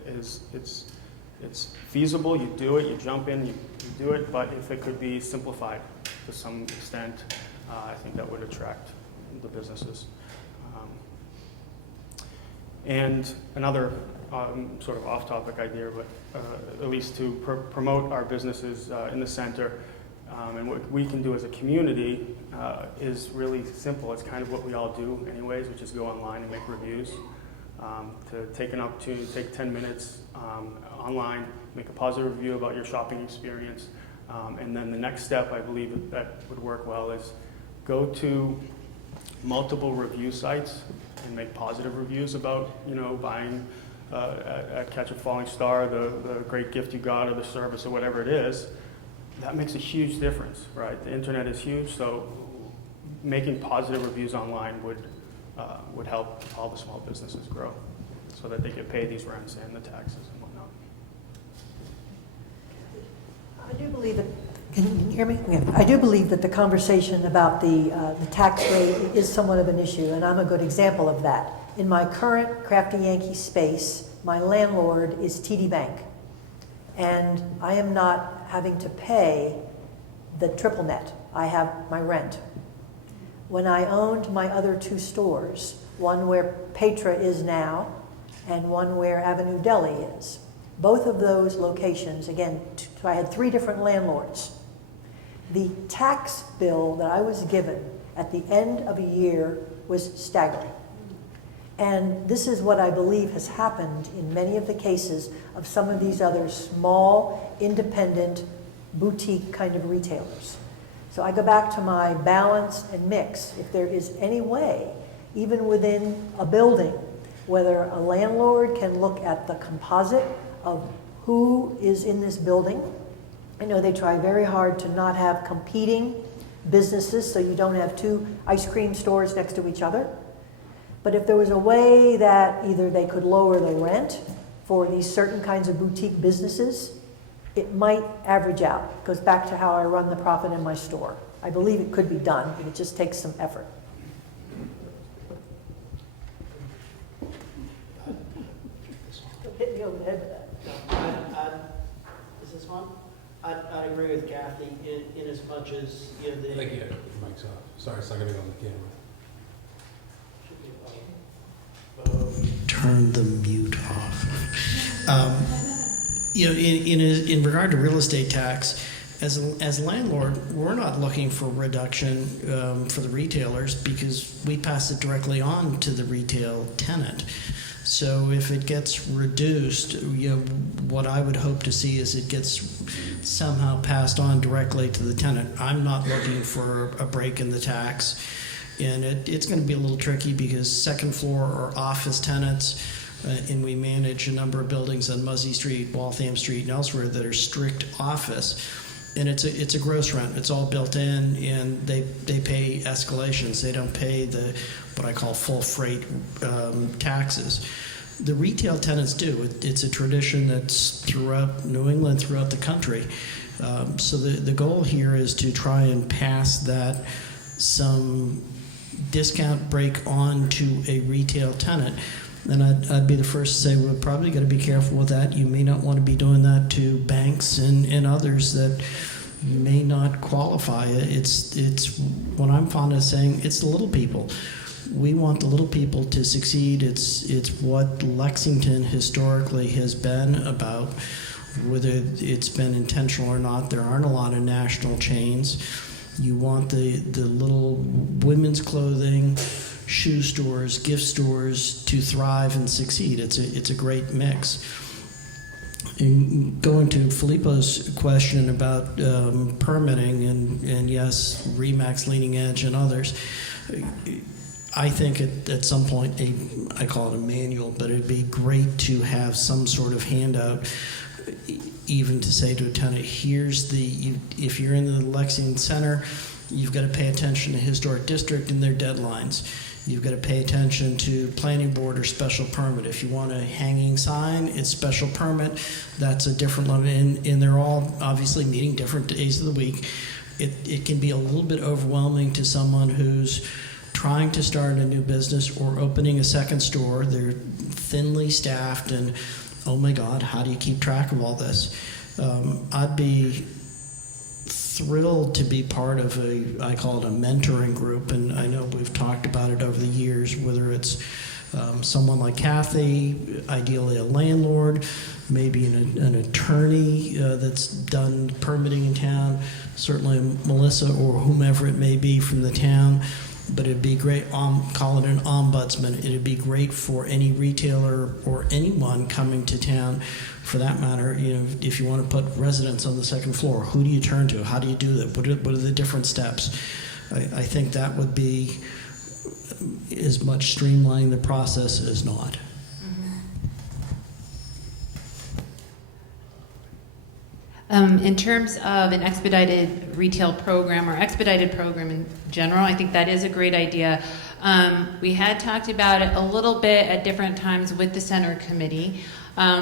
it's feasible. You do it, you jump in, you do it. But if it could be simplified to some extent, I think that would attract the businesses. And another sort of off-topic idea, but at least to promote our businesses in the center, and what we can do as a community is really simple. It's kind of what we all do anyways, which is go online and make reviews. To take an opportunity to take 10 minutes online, make a positive review about your shopping experience, and then the next step, I believe that would work well, is go to multiple review sites and make positive reviews about, buying at Catch a Falling Star, the great gift you got, or the service, or whatever it is. That makes a huge difference, right? The internet is huge, so making positive reviews online would help all the small businesses grow, so that they could pay these rents and the taxes and whatnot. I do believe that. Can you hear me? Yeah. I do believe that the conversation about the tax rate is somewhat of an issue, and I'm a good example of that. In my current Crafty Yankee space, my landlord is TD Bank, and I am not having to pay the triple net. I have my rent. When I owned my other two stores, one where Petra is now and one where Avenue Deli is, both of those locations, again, I had 3 different landlords. The tax bill that I was given at the end of a year was staggering. And this is what I believe has happened in many of the cases of some of these other small, independent boutique kind of retailers. So I go back to my balance and mix. If there is any way, even within a building, whether a landlord can look at the composite of who is in this building. I know they try very hard to not have competing businesses, so you don't have two ice cream stores next to each other. But if there was a way that either they could lower the rent for these certain kinds of boutique businesses, it might average out. It goes back to how I run the profit in my store. I believe it could be done, but it just takes some effort. Hit me over the head with that. Is this one? I'd agree with Kathy in as much as, you know, Thank you. Mic's off. Sorry, it's not going to go on the camera. Turn the mute off. You know, in regard to real estate tax, as a landlord, we're not looking for reduction for the retailers because we pass it directly on to the retail tenant. So if it gets reduced, you know, what I would hope to see is it gets somehow passed on directly to the tenant. I'm not looking for a break in the tax. And it's going to be a little tricky because second floor or office tenants, and we manage a number of buildings on Muzzy Street, Waltham Street, and elsewhere that are strict office. And it's a gross rent. It's all built in, and they pay escalations. They don't pay the what I call full freight taxes. The retail tenants do. It's a tradition that's throughout New England, throughout the country. So the goal here is to try and pass that some discount break on to a retail tenant. And I'd be the first to say we're probably going to be careful with that. You may not want to be doing that to banks and others that may not qualify. It's what I'm fond of saying, it's the little people. We want the little people to succeed. It's what Lexington historically has been about, whether it's been intentional or not. There aren't a lot of national chains. You want the little women's clothing, shoe stores, gift stores to thrive and succeed. It's a great mix. And going to Filippo's question about permitting and yes, RE/MAX, Leading Edge, and others, I think at some point, I call it a manual, but it'd be great to have some sort of handout, even to say to a tenant, here's if you're in the Lexington Center, you've got to pay attention to historic district and their deadlines. You've got to pay attention to planning board or special permit. If you want a hanging sign, it's special permit. That's a different level, and they're all obviously meeting different days of the week. It can be a little bit overwhelming to someone who's trying to start a new business or opening a second store. They're thinly staffed, and oh my God, how do you keep track of all this? I'd be thrilled to be part of I call it a mentoring group, and I know we've talked about it over the years, whether it's someone like Kathy, ideally a landlord, maybe an attorney that's done permitting in town, certainly Melissa or whomever it may be from the town. But it'd be great, call it an ombudsman. It'd be great for any retailer or anyone coming to town, for that matter. You know, if you want to put residents on the second floor, who do you turn to? How do you do that? What are the different steps? I think that would be as much streamlining the process as not. In terms of an expedited retail program or expedited program in general, I think that is a great idea. We had talked about it a little bit at different times with the center committee.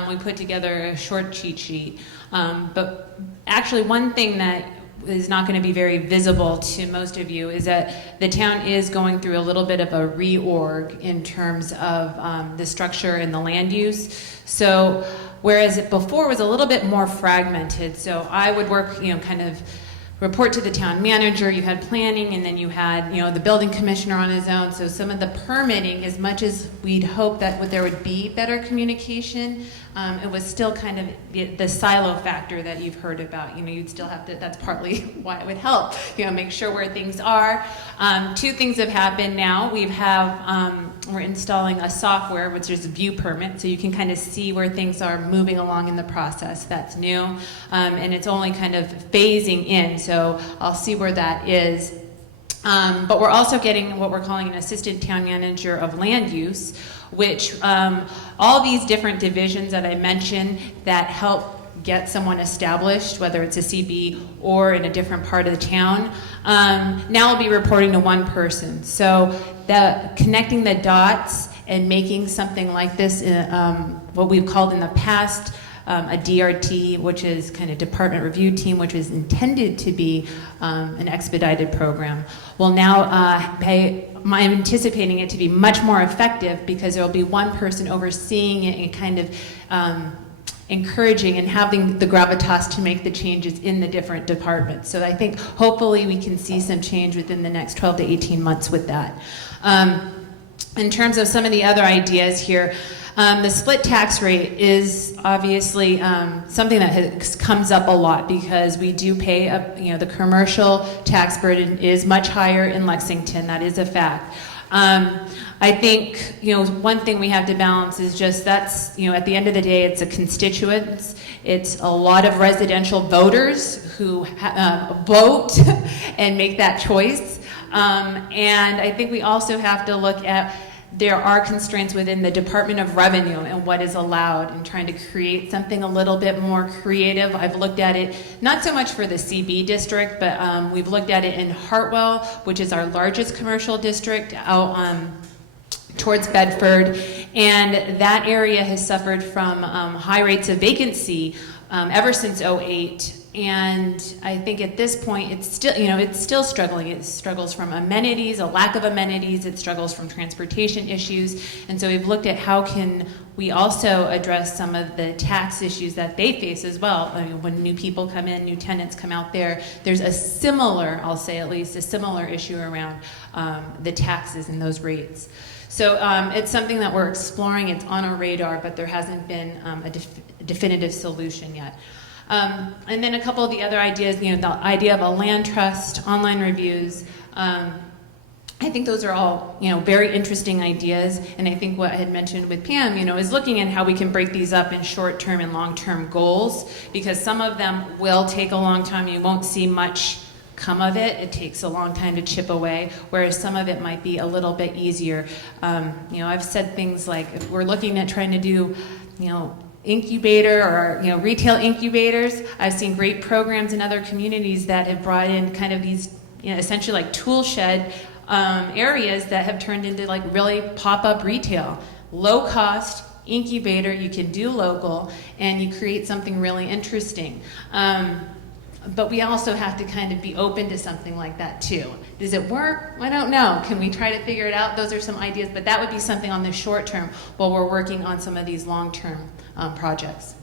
We put together a short cheat sheet. But actually one thing that is not going to be very visible to most of you is that the town is going through a little bit of a reorg in terms of the structure and the land use. So whereas it before was a little bit more fragmented, so I would work, kind of report to the town manager, you had planning, and then you had, the building commissioner on his own. So some of the permitting, as much as we'd hope that there would be better communication, it was still kind of the silo factor that you've heard about. You'd still have to, that's partly why it would help, make sure where things are. Two things have happened now. We're installing a software, which is a view permit, so you can kind of see where things are moving along in the process. That's new, and it's only kind of phasing in, so I'll see where that is. But we're also getting what we're calling an assistant town manager of land use, which all these different divisions that I mentioned that help get someone established, whether it's a CB or in a different part of the town, now will be reporting to one person. So connecting the dots and making something like this, what we've called in the past a DRT, which is kind of department review team, which is intended to be an expedited program, will now I'm anticipating it to be much more effective because there will be one person overseeing it and kind of encouraging and having the gravitas to make the changes in the different departments. So I think hopefully we can see some change within the next 12 to 18 months with that. In terms of some of the other ideas here, the split tax rate is obviously something that comes up a lot because we do pay, the commercial tax burden is much higher in Lexington. That is a fact. I think, one thing we have to balance is just that's, at the end of the day, it's a constituents. It's a lot of residential voters who vote and make that choice. And I think we also have to look at there are constraints within the Department of Revenue and what is allowed and trying to create something a little bit more creative. I've looked at it, not so much for the CB district, but we've looked at it in Hartwell, which is our largest commercial district out towards Bedford. And that area has suffered from high rates of vacancy ever since '08. And I think at this point, it's still struggling. It struggles from amenities, a lack of amenities. It struggles from transportation issues. And so we've looked at how can we also address some of the tax issues that they face as well. I mean, when new people come in, new tenants come out there's a similar, I'll say at least, a similar issue around the taxes and those rates. So it's something that we're exploring. It's on our radar, but there hasn't been a definitive solution yet. And then a couple of the other ideas, the idea of a land trust, online reviews. I think those are all, very interesting ideas. And I think what I had mentioned with Pam, is looking at how we can break these up in short-term and long-term goals, because some of them will take a long time. You won't see much come of it. It takes a long time to chip away, whereas some of it might be a little bit easier. I've said things like, if we're looking at trying to do, incubator or retail incubators. I've seen great programs in other communities that have brought in kind of these essentially like tool shed areas that have turned into like really pop-up retail. Low cost incubator, you can do local, and you create something really interesting. But we also have to kind of be open to something like that too. Does it work? I don't know. Can we try to figure it out? Those are some ideas, but that would be something on the short term while we're working on some of these long-term projects.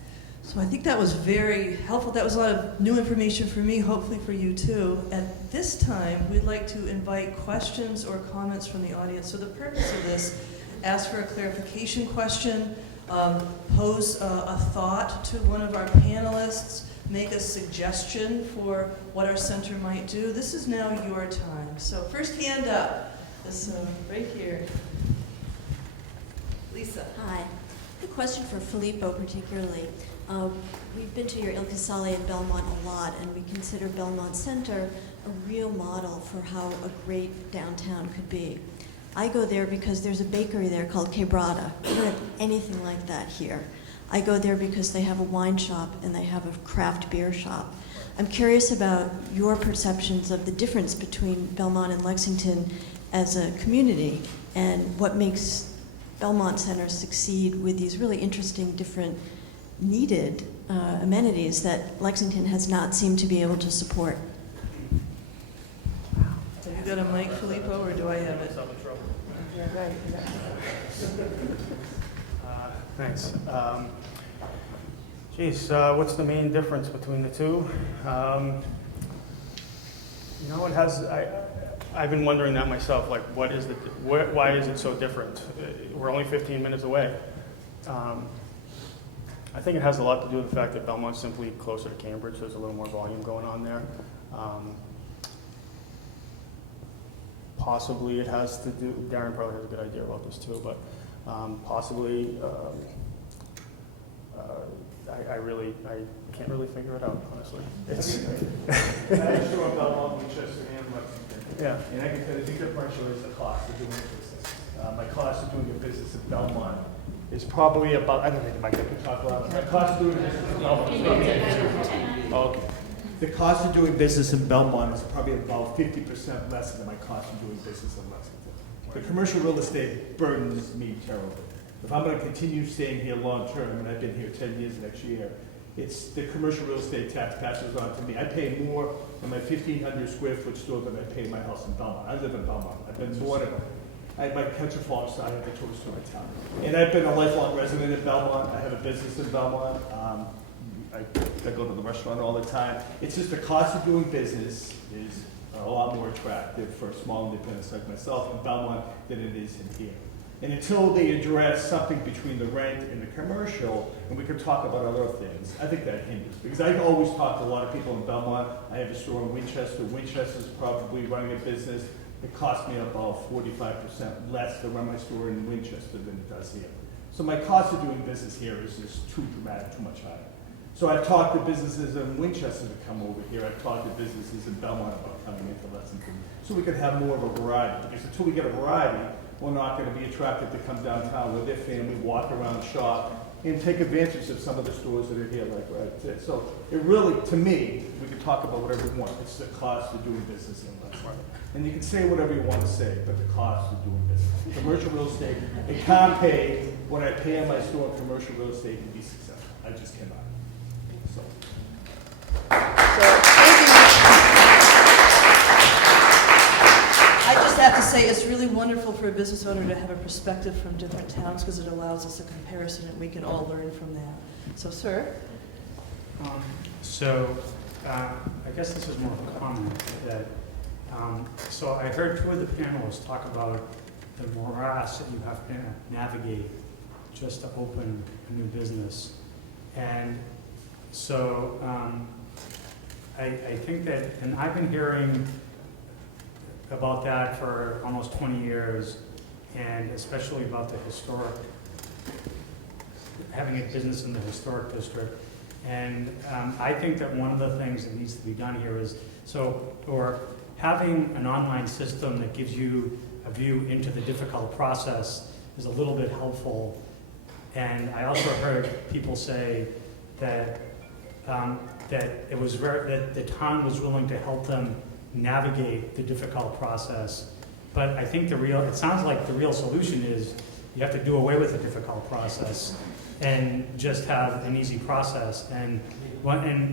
So I think that was very helpful. That was a lot of new information for me, hopefully for you too. At this time, we'd like to invite questions or comments from the audience. So the purpose of this, ask for a clarification question, pose a thought to one of our panelists, make a suggestion for what our center might do. This is now your time. So first hand up, this right here. Lisa. Hi. A question for Filippo particularly. We've been to your Il Casale in Belmont a lot, and we consider Belmont Center a real model for how a great downtown could be. I go there because there's a bakery there called Quebrada. We don't have anything like that here. I go there because they have a wine shop and they have a craft beer shop. I'm curious about your perceptions of the difference between Belmont and Lexington as a community and what makes Belmont Center succeed with these really interesting, different, needed amenities that Lexington has not seemed to be able to support. Have you got a mic, Filippo, or do I have it? Thanks. What's the main difference between the two? You know, I've been wondering that myself, like why is it so different? We're only 15 minutes away. I think it has a lot to do with the fact that Belmont's simply closer to Cambridge, so there's a little more volume going on there. Possibly it has to do, Darren probably has a good idea about this too, but possibly, I can't really figure it out, honestly. I grew up Belmont, Winchester, and Lexington. Yeah. And I can tell you the differential is the cost of doing business. My cost of doing a business in Belmont is probably about, I don't think I can talk loud. My cost of doing business in Belmont. Okay. The cost of doing business in Belmont is probably about 50% less than my cost of doing business in Lexington. The commercial real estate burdens me terribly. If I'm going to continue staying here long term, and I've been here 10 years next year, it's the commercial real estate tax passes on to me. I pay more in my 1,500 square foot store than I pay in my house in Belmont. I live in Belmont. I've been born in, I might catch a fall, so I have the choice to my town. And I've been a lifelong resident in Belmont. I have a business in Belmont. I go to the restaurant all the time. It's just the cost of doing business is a lot more attractive for small independents like myself in Belmont than it is in here. And until they address something between the rent and the commercial, and we can talk about other things, I think that hinders. Because I always talk to a lot of people in Belmont. I have a store in Winchester. Winchester's probably running a business. It costs me about 45% less to run my store in Winchester than it does here. So my cost of doing business here is just too dramatic, too much higher. So I've talked to businesses in Winchester to come over here. I've talked to businesses in Belmont about coming into Lexington. So we could have more of a variety. Because until we get a variety, we're not going to be attracted to come downtown with their family, walk around, shop, and take advantage of some of the stores that are here like right there. So it really, to me, we can talk about whatever we want. It's the cost of doing business in Lexington. And you can say whatever you want to say, but the cost of doing business. Commercial real estate, it can't pay what I pay in my store in commercial real estate to be successful. I just cannot. So thank you. I just have to say, it's really wonderful for a business owner to have a perspective from different towns because it allows us a comparison and we can all learn from that. So, sir? I guess this is more of a comment that, so I heard two of the panelists talk about the morass that you have to navigate just to open a new business. And so I think that, and I've been hearing about that for almost 20 years, and especially about the historic, having a business in the historic district. And I think that one of the things that needs to be done here is, or having an online system that gives you a view into the difficult process is a little bit helpful. And I also heard people say that that the town was willing to help them navigate the difficult process. But I think it sounds like the real solution is you have to do away with the difficult process and just have an easy process. And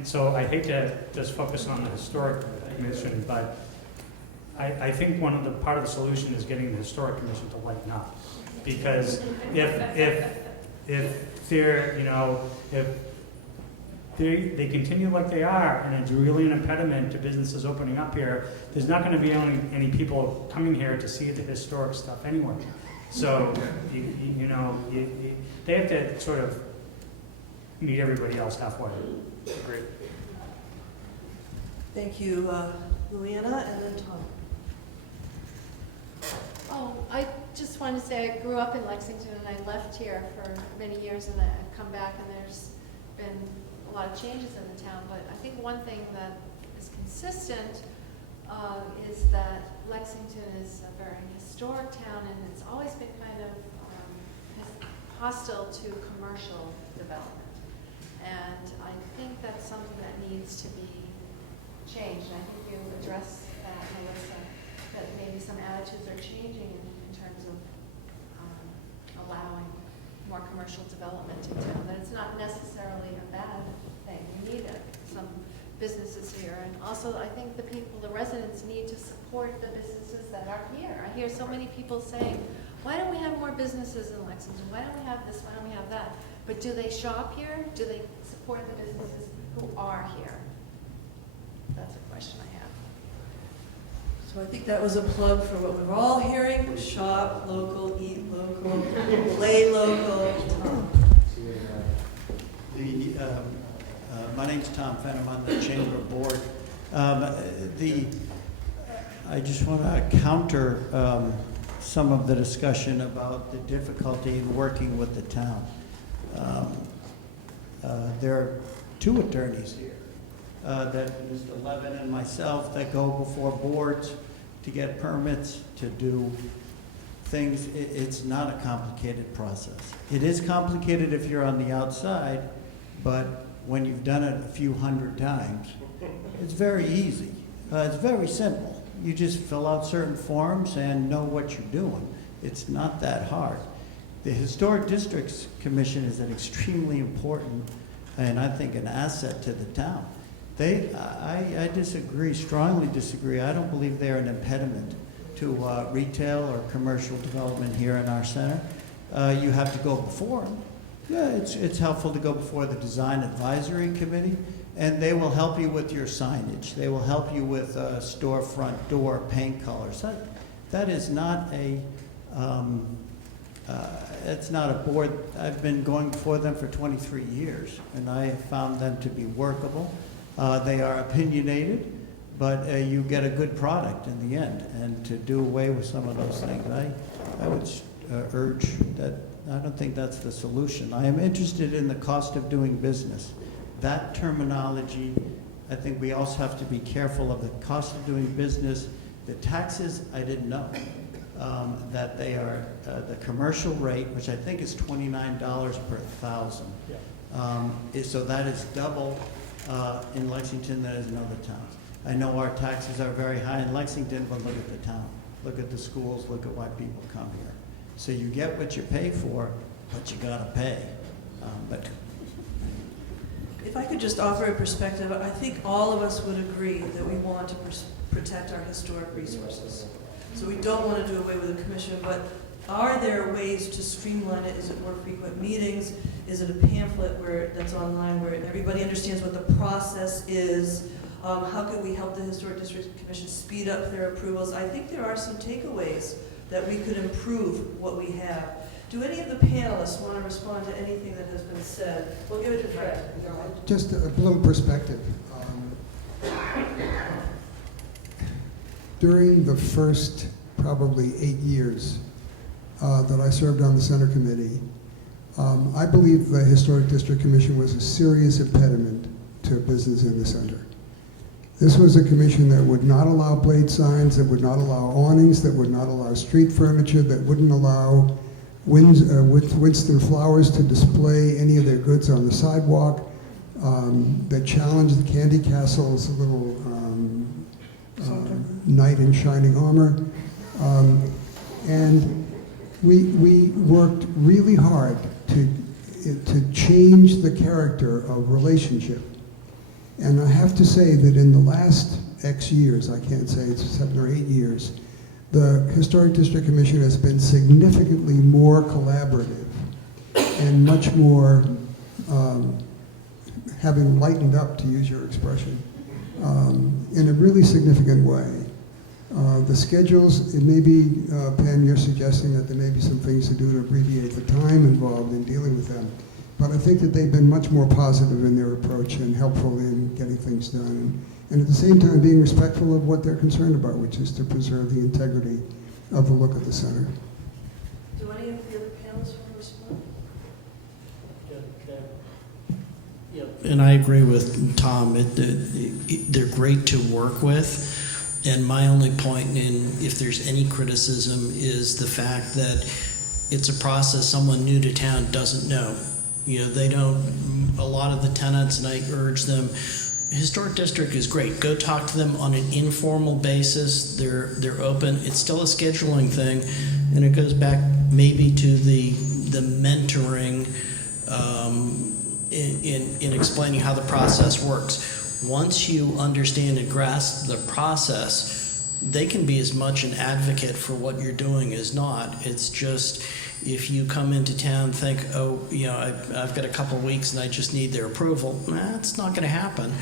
so I hate to just focus on the historic commission, but I think part of the solution is getting the historic commission to lighten up. Because if they continue like they are, and it's really an impediment to businesses opening up here, there's not going to be any people coming here to see the historic stuff anyway. So, they have to sort of meet everybody else halfway. Great. Thank you, Louisiana, and then Tom. Oh, I just wanted to say I grew up in Lexington and I left here for many years and I've come back and there's been a lot of changes in the town, but I think one thing that is consistent is that Lexington is a very historic town and it's always been kind of hostile to commercial development. And I think that's something that needs to be changed. And I think you addressed that, Melissa, that maybe some attitudes are changing in terms of allowing more commercial development in town, that it's not necessarily a bad thing. We need some businesses here. And also, I think the residents need to support the businesses that are here. I hear so many people saying, why don't we have more businesses in Lexington? Why don't we have this? Why don't we have that? But do they shop here? Do they support the businesses who are here? That's a question I have. So I think that was a plug for what we're all hearing: shop local, eat local, play local. My name's Tom Fenham. I'm the Chamber Board. I just want to counter some of the discussion about the difficulty in working with the town. There are two attorneys here, that Mr. Levin and myself, that go before boards to get permits, to do things. It's not a complicated process. It is complicated if you're on the outside, but when you've done it a few hundred times, it's very easy. It's very simple. You just fill out certain forms and know what you're doing. It's not that hard. The Historic Districts Commission is an extremely important, and I think an asset to the town. I disagree, strongly disagree. I don't believe they're an impediment to retail or commercial development here in our center. You have to go before them. Yeah, it's helpful to go before the Design Advisory Committee, and they will help you with your signage. They will help you with storefront door paint colors. That is not a, it's not a board. I've been going before them for 23 years, and I have found them to be workable. They are opinionated, but you get a good product in the end. And to do away with some of those things, I would urge that. I don't think that's the solution. I am interested in the cost of doing business. That terminology, I think we also have to be careful of the cost of doing business. The taxes, I didn't know that they are the commercial rate, which I think is $29 per thousand. Yeah. So that is double in Lexington than in other towns. I know our taxes are very high in Lexington, but look at the town. Look at the schools, look at why people come here. So you get what you pay for, but you gotta pay. But If I could just offer a perspective, I think all of us would agree that we want to protect our historic resources. So we don't want to do away with the commission, but are there ways to streamline it? Is it more frequent meetings? Is it a pamphlet that's online where everybody understands what the process is? How could we help the Historic District Commission speed up their approvals? I think there are some takeaways that we could improve what we have. Do any of the panelists want to respond to anything that has been said? We'll give it to Fred. Just a little perspective. During the first probably 8 years that I served on the Center Committee, I believe the Historic District Commission was a serious impediment to business in the center. This was a commission that would not allow blade signs, that would not allow awnings, that would not allow street furniture, that wouldn't allow Winston Flowers to display any of their goods on the sidewalk, that challenged the Candy Castle's little knight in shining armor. And we worked really hard to change the character of relationship. And I have to say that in the last X years, I can't say it's 7 or 8 years, the Historic District Commission has been significantly more collaborative and much more having lightened up, to use your expression, in a really significant way. The schedules, it may be, Pam, you're suggesting that there may be some things to do to abbreviate the time involved in dealing with them. But I think that they've been much more positive in their approach and helpful in getting things done. And at the same time, being respectful of what they're concerned about, which is to preserve the integrity of the look of the center. Do any of the other panelists want to respond? And I agree with Tom. They're great to work with. And my only point in, if there's any criticism, is the fact that it's a process someone new to town doesn't know. You know, they don't, a lot of the tenants, and I urge them, Historic District is great. Go talk to them on an informal basis. They're open. It's still a scheduling thing, and it goes back maybe to the mentoring in explaining how the process works. Once you understand and grasp the process, they can be as much an advocate for what you're doing as not. It's just, if you come into town and think, oh, you know, I've got a couple of weeks and I just need their approval, it's not going to happen.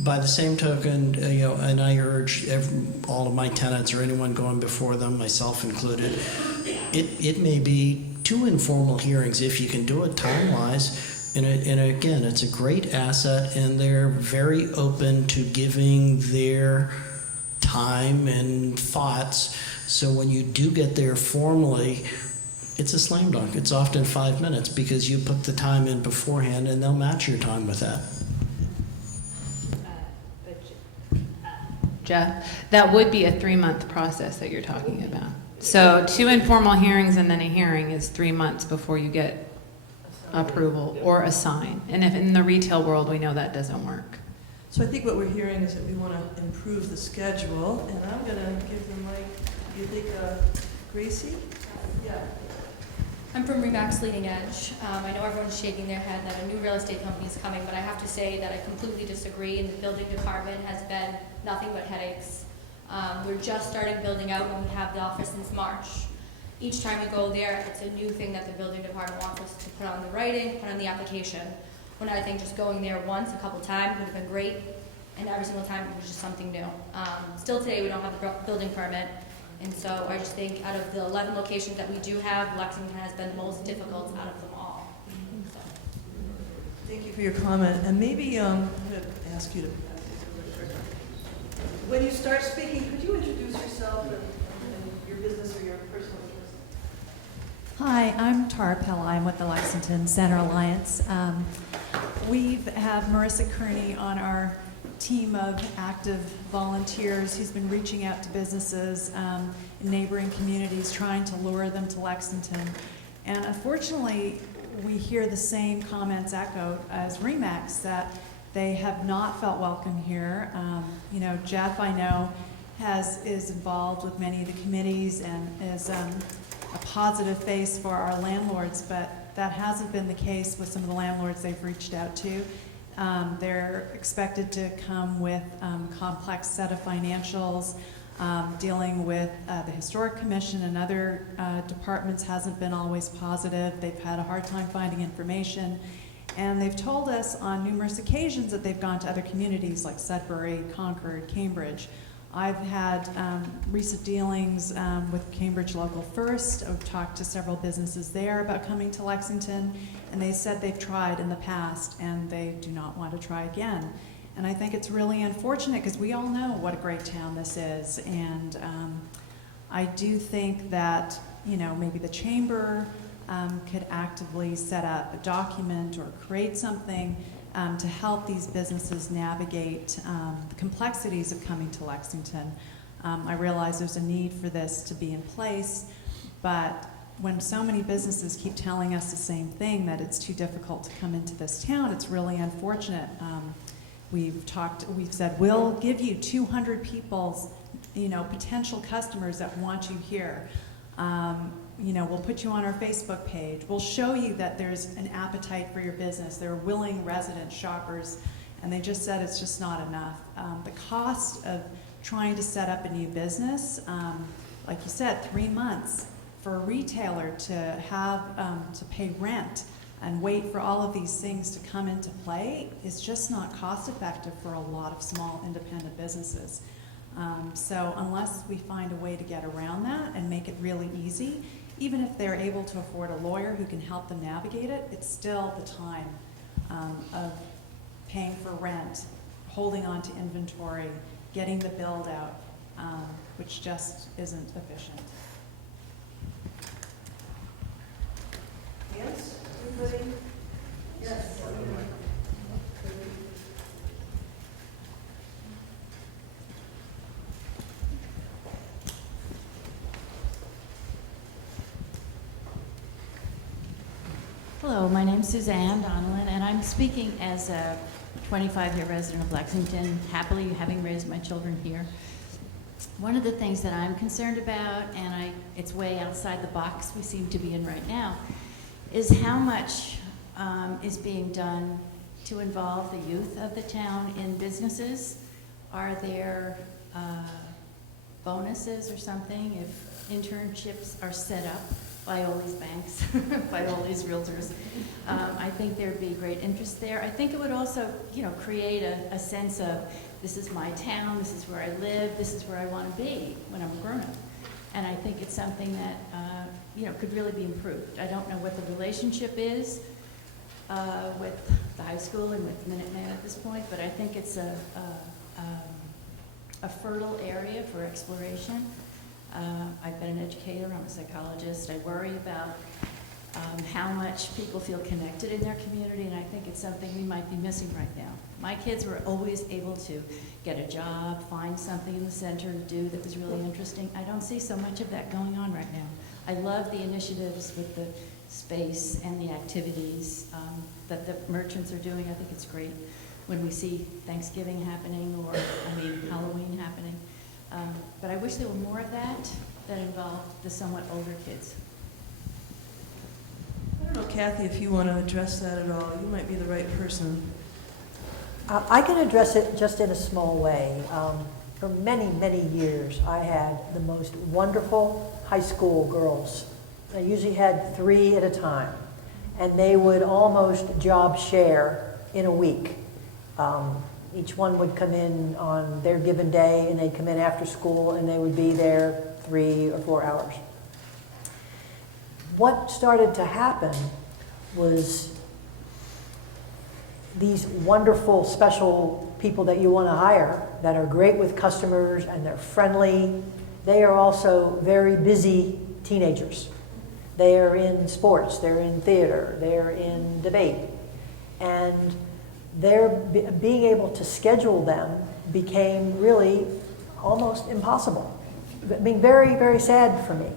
By the same token, and I urge all of my tenants or anyone going before them, myself included, it may be 2 informal hearings if you can do it time-wise. And again, it's a great asset, and they're very open to giving their time and thoughts. So when you do get there formally, it's a slam dunk. It's often 5 minutes because you put the time in beforehand, and they'll match your time with that. Jeff, that would be a 3-month process that you're talking about. So 2 informal hearings and then a hearing is 3 months before you get approval or a sign. And if in the retail world, we know that doesn't work. So I think what we're hearing is that we want to improve the schedule, and I'm going to give the mic, you think, Gracie? Yeah. I'm from Remax Leading Edge. I know everyone's shaking their head that a new real estate company is coming, but I have to say that I completely disagree, and the building department has been nothing but headaches. We're just starting building out when we have the office since March. Each time we go there, it's a new thing that the building department wants us to put on the writing, put on the application. When I think just going there once, a couple times would have been great, and every single time it was just something new. Still today, we don't have the building permit. And so I just think out of the 11 locations that we do have, Lexington has been the most difficult out of them all. So. Thank you for your comment. And maybe I'm going to ask you to, when you start speaking, could you introduce yourself and your business or your personal business? Hi, I'm Tara Pella. I'm with the Lexington Center Alliance. We have Marissa Kearney on our team of active volunteers who's been reaching out to businesses in neighboring communities, trying to lure them to Lexington. And unfortunately, we hear the same comments echoed as Remax, that they have not felt welcome here. Jeff, I know, is involved with many of the committees and is a positive face for our landlords, but that hasn't been the case with some of the landlords they've reached out to. They're expected to come with a complex set of financials. Dealing with the Historic Commission and other departments hasn't been always positive. They've had a hard time finding information. And they've told us on numerous occasions that they've gone to other communities like Sudbury, Concord, Cambridge. I've had recent dealings with Cambridge Local First. I've talked to several businesses there about coming to Lexington, and they said they've tried in the past and they do not want to try again. And I think it's really unfortunate because we all know what a great town this is. And I do think that, maybe the chamber could actively set up a document or create something to help these businesses navigate the complexities of coming to Lexington. I realize there's a need for this to be in place, but when so many businesses keep telling us the same thing, that it's too difficult to come into this town, it's really unfortunate. We've said, we'll give you 200 people's, potential customers that want you here. We'll put you on our Facebook page. We'll show you that there's an appetite for your business. There are willing resident shoppers, and they just said it's just not enough. The cost of trying to set up a new business, like you said, 3 months for a retailer to have to pay rent and wait for all of these things to come into play is just not cost effective for a lot of small independent businesses. So unless we find a way to get around that and make it really easy, even if they're able to afford a lawyer who can help them navigate it, it's still the time of paying for rent, holding on to inventory, getting the build out, which just isn't efficient. Yes? Everybody? Yes. Hello, my name's Suzanne Donelin, and I'm speaking as a 25-year resident of Lexington, happily having raised my children here. One of the things that I'm concerned about, and it's way outside the box we seem to be in right now, is how much is being done to involve the youth of the town in businesses. Are there bonuses or something if internships are set up by all these banks, by all these realtors. I think there'd be great interest there. I think it would also, create a sense of, this is my town, this is where I live, this is where I want to be when I'm a grown-up. And I think it's something that, could really be improved. I don't know what the relationship is with the high school and with Minuteman at this point, but I think it's a fertile area for exploration. I've been an educator, I'm a psychologist. I worry about how much people feel connected in their community, and I think it's something we might be missing right now. My kids were always able to get a job, find something in the center to do that was really interesting. I don't see so much of that going on right now. I love the initiatives with the space and the activities that the merchants are doing. I think it's great when we see Thanksgiving happening or, Halloween happening. But I wish there were more of that involved the somewhat older kids. I don't know, Kathy, if you want to address that at all. You might be the right person. I can address it just in a small way. For many, many years, I had the most wonderful high school girls. I usually had 3 at a time, and they would almost job share in a week. Each one would come in on their given day, and they'd come in after school, and they would be there 3 or 4 hours. What started to happen was these wonderful, special people that you want to hire that are great with customers and they're friendly. They are also very busy teenagers. They are in sports, they're in theater, they're in debate. And being able to schedule them became really almost impossible. Being very, very sad for me.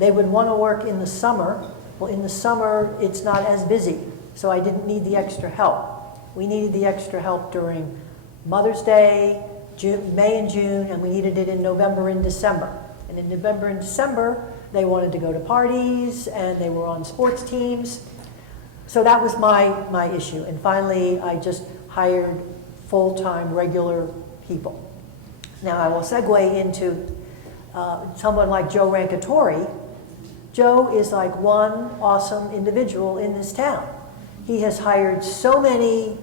They would want to work in the summer. Well, in the summer, it's not as busy, so I didn't need the extra help. We needed the extra help during Mother's Day, May and June, and we needed it in November and December. And in November and December, they wanted to go to parties, and they were on sports teams. So that was my issue. And finally, I just hired full-time, regular people. Now, I will segue into someone like Joe Rancatori. Joe is like one awesome individual in this town. He has hired so many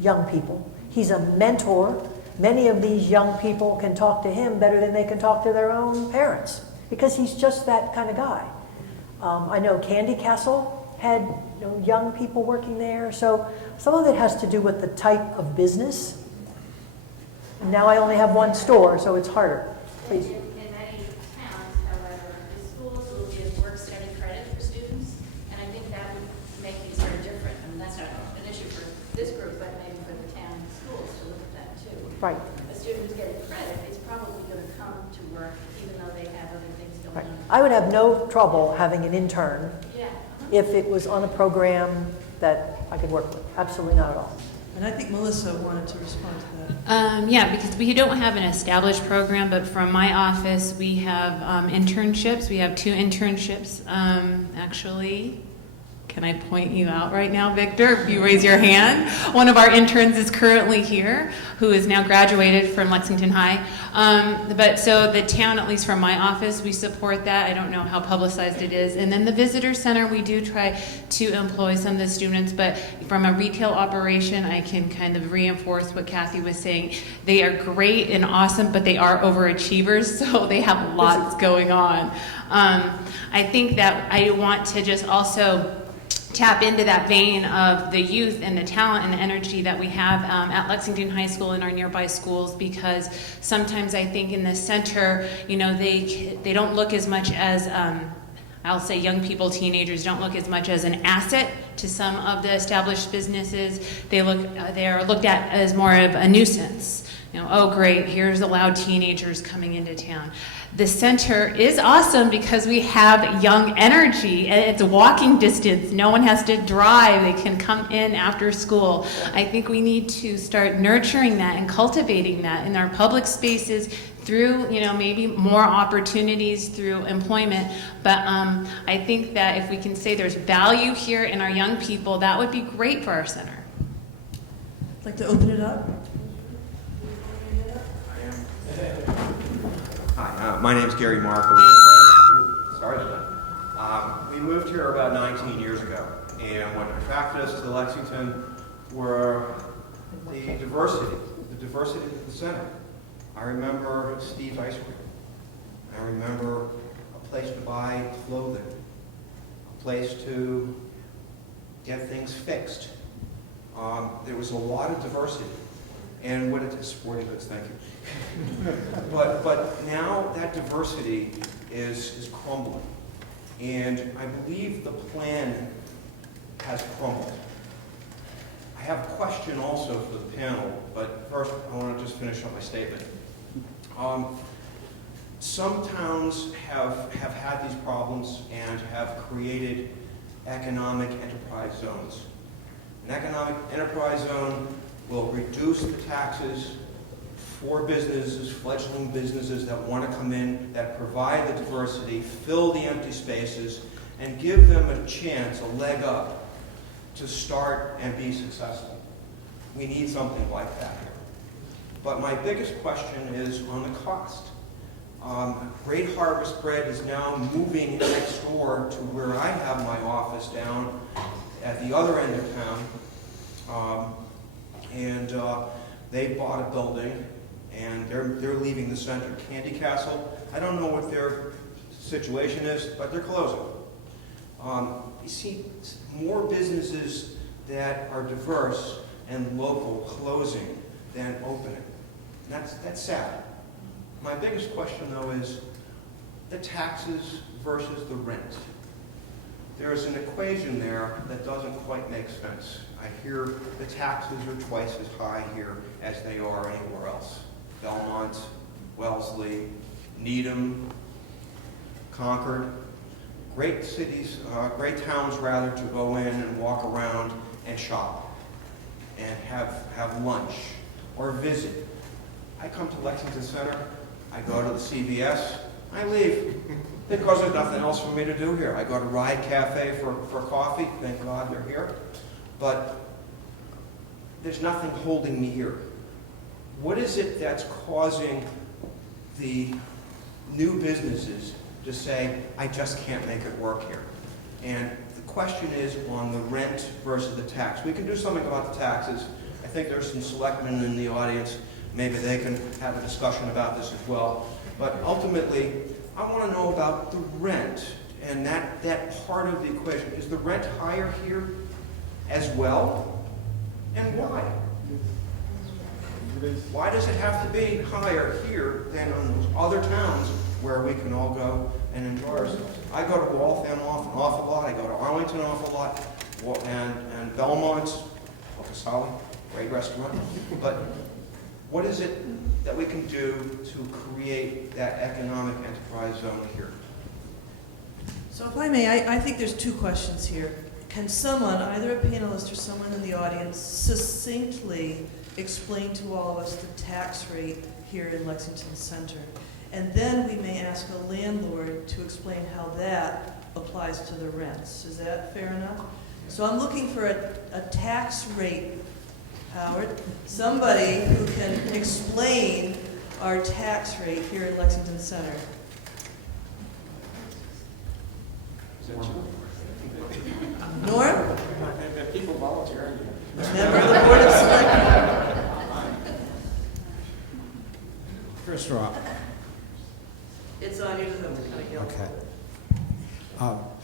young people. He's a mentor. Many of these young people can talk to him better than they can talk to their own parents because he's just that kind of guy. I know Candy Castle had young people working there. So some of it has to do with the type of business. Now I only have one store, so it's harder. Please. In many towns, however, the schools will give work-study credit for students, and I think that would make these very different. That's not an issue for this group, but maybe for the town schools to look at that too. Right. A student who's getting credit is probably going to come to work even though they have other things going Right. on. I would have no trouble having an intern Yeah. if it was on a program that I could work with. Absolutely not at all. And I think Melissa wanted to respond to that. Yeah, because we don't have an established program, but from my office, we have internships. We have 2 internships, actually. Can I point you out right now, Victor, if you raise your hand? One of our interns is currently here, who is now graduated from Lexington High. But so the town, at least from my office, we support that. I don't know how publicized it is. And then the visitor center, we do try to employ some of the students, but from a retail operation, I can kind of reinforce what Kathy was saying. They are great and awesome, but they are overachievers, so they have lots going on. I think that I want to just also tap into that vein of the youth and the talent and the energy that we have at Lexington High School and our nearby schools, because sometimes I think in the center, they don't look as much as, I'll say young people, teenagers don't look as much as an asset to some of the established businesses. They are looked at as more of a nuisance. Oh great, here's the loud teenagers coming into town. The center is awesome because we have young energy and it's walking distance. No one has to drive. They can come in after school. I think we need to start nurturing that and cultivating that in our public spaces through, maybe more opportunities through employment. But I think that if we can say there's value here in our young people, that would be great for our center. I'd like to open it up. Hi, my name is Gary Markowitz. Sorry about that. We moved here about 19 years ago, and what attracted us to Lexington were the diversity of the center. I remember Steve's Ice Cream. I remember a place to buy clothing, a place to get things fixed. There was a lot of diversity. And what it is, sporting goods, thank you. but now that diversity is crumbling. And I believe the plan has crumbled. I have a question also for the panel, but first I want to just finish up my statement. Some towns have had these problems and have created economic enterprise zones. An economic enterprise zone will reduce the taxes for businesses, fledgling businesses that want to come in, that provide the diversity, fill the empty spaces, and give them a chance, a leg up, to start and be successful. We need something like that here. But my biggest question is on the cost. Great Harvest Bread is now moving next door to where I have my office down at the other end of town. They bought a building, and they're leaving the center. Candy Castle, I don't know what their situation is, but they're closing. You see more businesses that are diverse and local closing than opening. That's sad. My biggest question, though, is the taxes versus the rent. There's an equation there that doesn't quite make sense. I hear the taxes are twice as high here as they are anywhere else. Belmont, Wellesley, Needham, Concord. Great cities, great towns rather, to go in and walk around and shop and have lunch or visit. I come to Lexington Center, I go to the CVS, I leave because there's nothing else for me to do here. I go to Ride Cafe for coffee, thank God they're here, but there's nothing holding me here. What is it that's causing the new businesses to say, I just can't make it work here? And the question is on the rent versus the tax. We can do something about the taxes. I think there's some selectmen in the audience. Maybe they can have a discussion about this as well. But ultimately, I want to know about the rent and that part of the equation. Is the rent higher here as well? And why? Why does it have to be higher here than in those other towns where we can all go and enjoy ourselves? I go to Waltham an awful lot. I go to Arlington an awful lot. And Belmont, Ocasali, great restaurant. But what is it that we can do to create that economic enterprise zone here? So if I may, I think there's two questions here. Can someone, either a panelist or someone in the audience, succinctly explain to all of us the tax rate here in Lexington Center? And then we may ask a landlord to explain how that applies to the rents. Is that fair enough? So I'm looking for a tax rate, Howard, somebody who can explain our tax rate here in Lexington Center. Norm? People volunteering. Member of the Board of Selectmen. First of all, It's on you to whom, kind of yell. okay.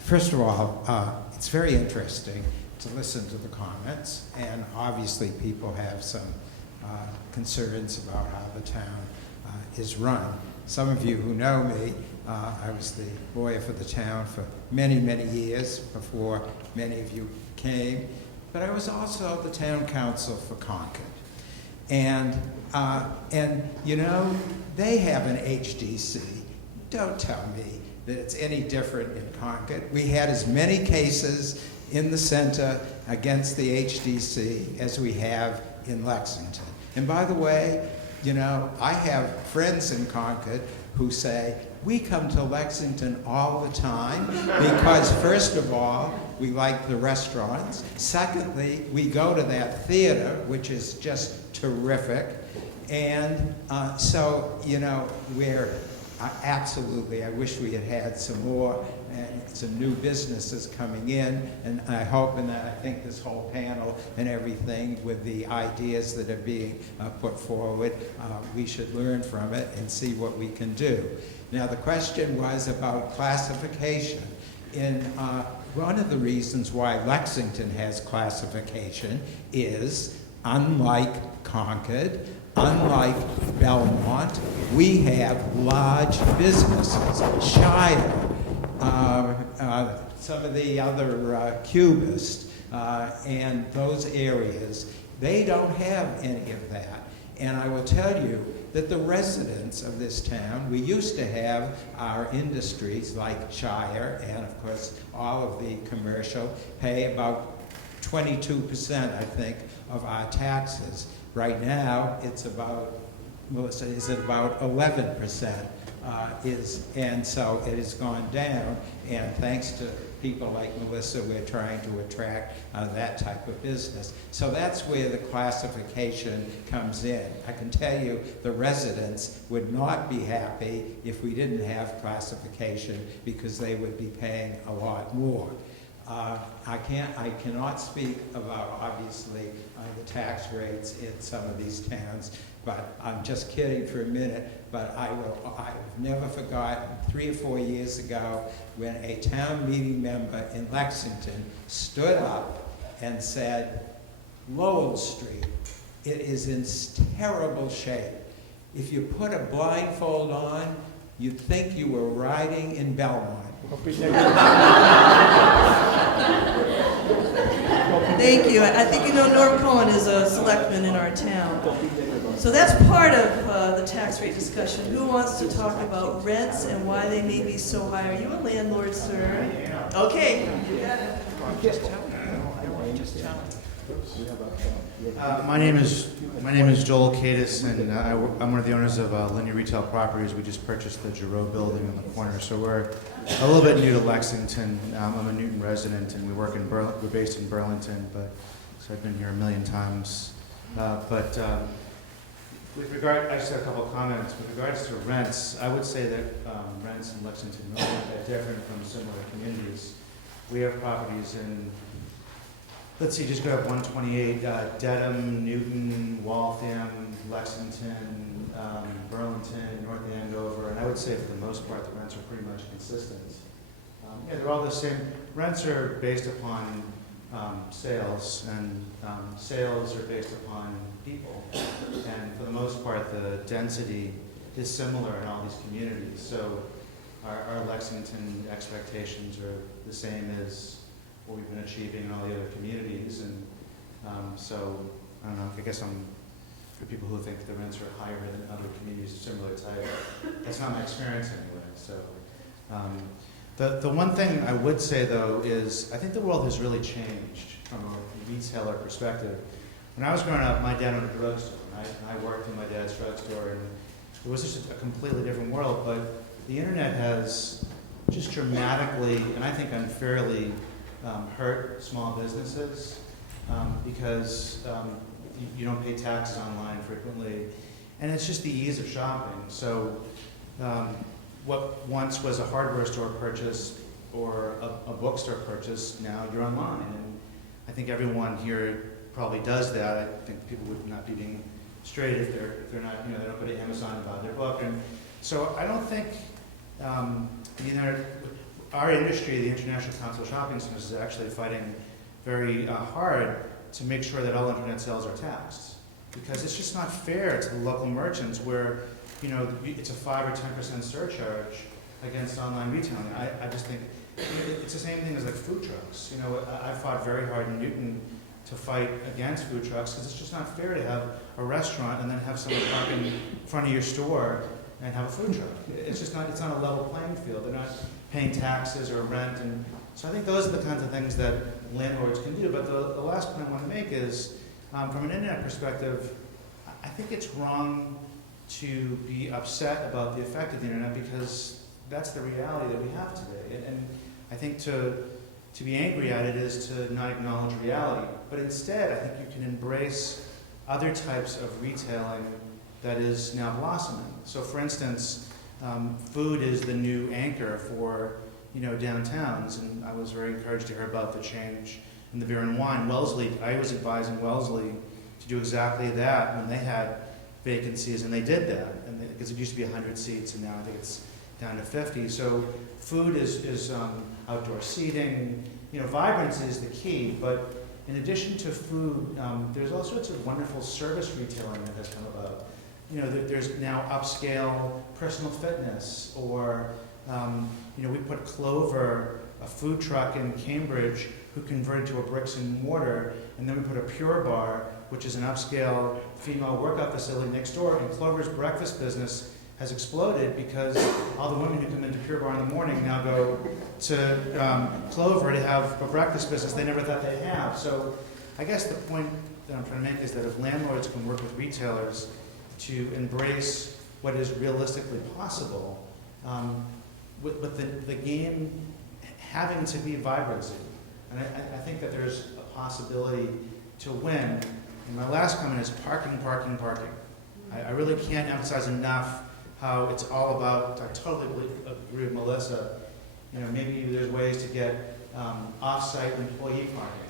First of all, it's very interesting to listen to the comments, and obviously people have some concerns about how the town is run. Some of you who know me, I was the lawyer for the town for many, many years before many of you came, but I was also the town council for Concord. And you know, they have an HDC. Don't tell me that it's any different in Concord. We had as many cases in the center against the HDC as we have in Lexington. And by the way, you know, I have friends in Concord who say, we come to Lexington all the time because, first of all, we like the restaurants. Secondly, we go to that theater, which is just terrific. And so, you know, we're absolutely, I wish we had had some more and it's a new business that's coming in, and I hope and I think this whole panel and everything with the ideas that are being put forward, we should learn from it and see what we can do. Now the question was about classification. One of the reasons why Lexington has classification is, unlike Concord, unlike Belmont, we have large businesses. Shire, some of the other Cubists, and those areas, they don't have any of that. And I will tell you that the residents of this town, we used to have our industries like Shire and of course all of the commercial pay about 22%, I think, of our taxes. Right now, it's about, Melissa, is it about 11%? And so it has gone down, and thanks to people like Melissa, we're trying to attract that type of business. So that's where the classification comes in. I can tell you the residents would not be happy if we didn't have classification, because they would be paying a lot more. I cannot speak about, obviously, the tax rates in some of these towns, but I'm just kidding for a minute, but I've never forgotten 3 or 4 years ago when a town meeting member in Lexington stood up and said, Lowell Street, it is in terrible shape. If you put a blindfold on, you'd think you were riding in Belmont. Thank you. I think you know Norm Cohen is a selectman in our town. So that's part of the tax rate discussion. Who wants to talk about rents and why they may be so high? Are you a landlord, sir? Okay. My name is Joel Cadis, and I'm one of the owners of Linear Retail Properties. We just purchased the Giroux building on the corner, so we're a little bit new to Lexington. I'm a Newton resident, and we're based in Burlington, so I've been here a million times. With regard, I just have a couple of comments. With regards to rents, I would say that rents in Lexington are not that different from similar communities. We have properties in, let's see, just grab 128, Dedham, Newton, Waltham, Lexington, Burlington, North Andover, and I would say for the most part the rents are pretty much consistent. Yeah, they're all the same. Rents are based upon sales, and sales are based upon people. And for the most part, the density is similar in all these communities. So our Lexington expectations are the same as what we've been achieving in all the other communities. And so, I don't know, I guess for people who think the rents are higher than other communities of similar type, that's not my experience anyway. So, the one thing I would say though is I think the world has really changed from a retailer perspective. When I was growing up, my dad owned a drugstore, and I worked in my dad's drugstore, and it was just a completely different world. But the internet has just dramatically, and I think unfairly, hurt small businesses because you don't pay taxes online frequently, and it's just the ease of shopping. So what once was a hardware store purchase or a bookstore purchase, now you're online, and I think everyone here probably does that. I think people would not be being straight if they're not, they don't go to Amazon and buy their book. And so I don't think our industry, the International Council of Shopping Centers, is actually fighting very hard to make sure that all internet sales are taxed, because it's just not fair to the local merchants where it's a 5 or 10% surcharge against online retailing. I just think it's the same thing as like food trucks. I fought very hard in Newton to fight against food trucks because it's just not fair to have a restaurant and then have someone park in front of your store and have a food truck. It's just not. It's not a level playing field. They're not paying taxes or rent, and so I think those are the kinds of things that landlords can do. But the last point I want to make is, from an internet perspective, I think it's wrong to be upset about the effect of the internet because that's the reality that we have today. And I think to be angry at it is to not acknowledge reality. But instead, I think you can embrace other types of retailing that is now blossoming. So for instance, food is the new anchor for downtowns, and I was very encouraged to hear about the change in the beer and wine. Wellesley, I was advising Wellesley to do exactly that when they had vacancies, and they did that, and because it used to be 100 seats, and now I think it's down to 50. So food is outdoor seating. Vibrancy is the key, but in addition to food, there's all sorts of wonderful service retailing that has come about. There's now upscale personal fitness, or we put Clover, a food truck in Cambridge, who converted to a bricks and mortar, and then we put a Pure Bar, which is an upscale female workout facility next door, and Clover's breakfast business has exploded because all the women who come into Pure Bar in the morning now go to Clover to have a breakfast business they never thought they'd have. So I guess the point that I'm trying to make is that if landlords can work with retailers to embrace what is realistically possible, with the game having to be vibrancy. And I think that there's a possibility to win. And my last comment is parking, parking, parking. I really can't emphasize enough how it's all about, I totally agree with Melissa, maybe there's ways to get off-site employee parking.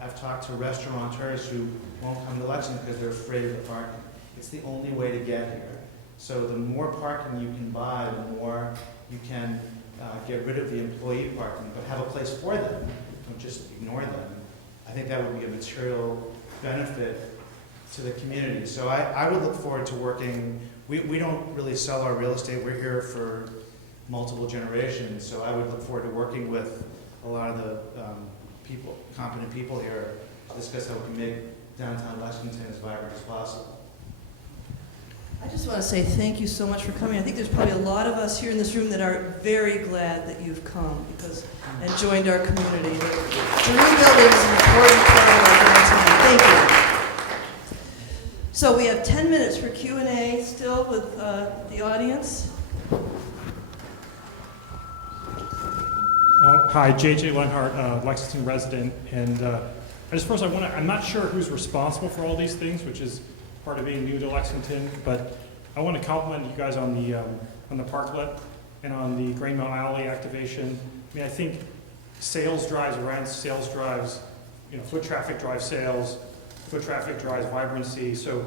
I've talked to restaurateurs who won't come to Lexington because they're afraid of the parking. It's the only way to get here. So the more parking you can buy, the more you can get rid of the employee parking, but have a place for them. Don't just ignore them. I think that would be a material benefit to the community. So I would look forward to working. We don't really sell our real estate. We're here for multiple generations. So I would look forward to working with a lot of the competent people here to discuss how we can make downtown Lexington as vibrant as possible. I just want to say thank you so much for coming. I think there's probably a lot of us here in this room that are very glad that you've come and joined our community. The new building is an important part of our downtown. Thank you. So we have 10 minutes for Q&A still with the audience. Hi, JJ Lenhart, Lexington resident, and I'm not sure who's responsible for all these things, which is part of being new to Lexington, but I want to compliment you guys on the parklet and on the Grain Mill Alley activation. I mean, I think sales drives rents, sales drives, foot traffic drives sales, foot traffic drives vibrancy. So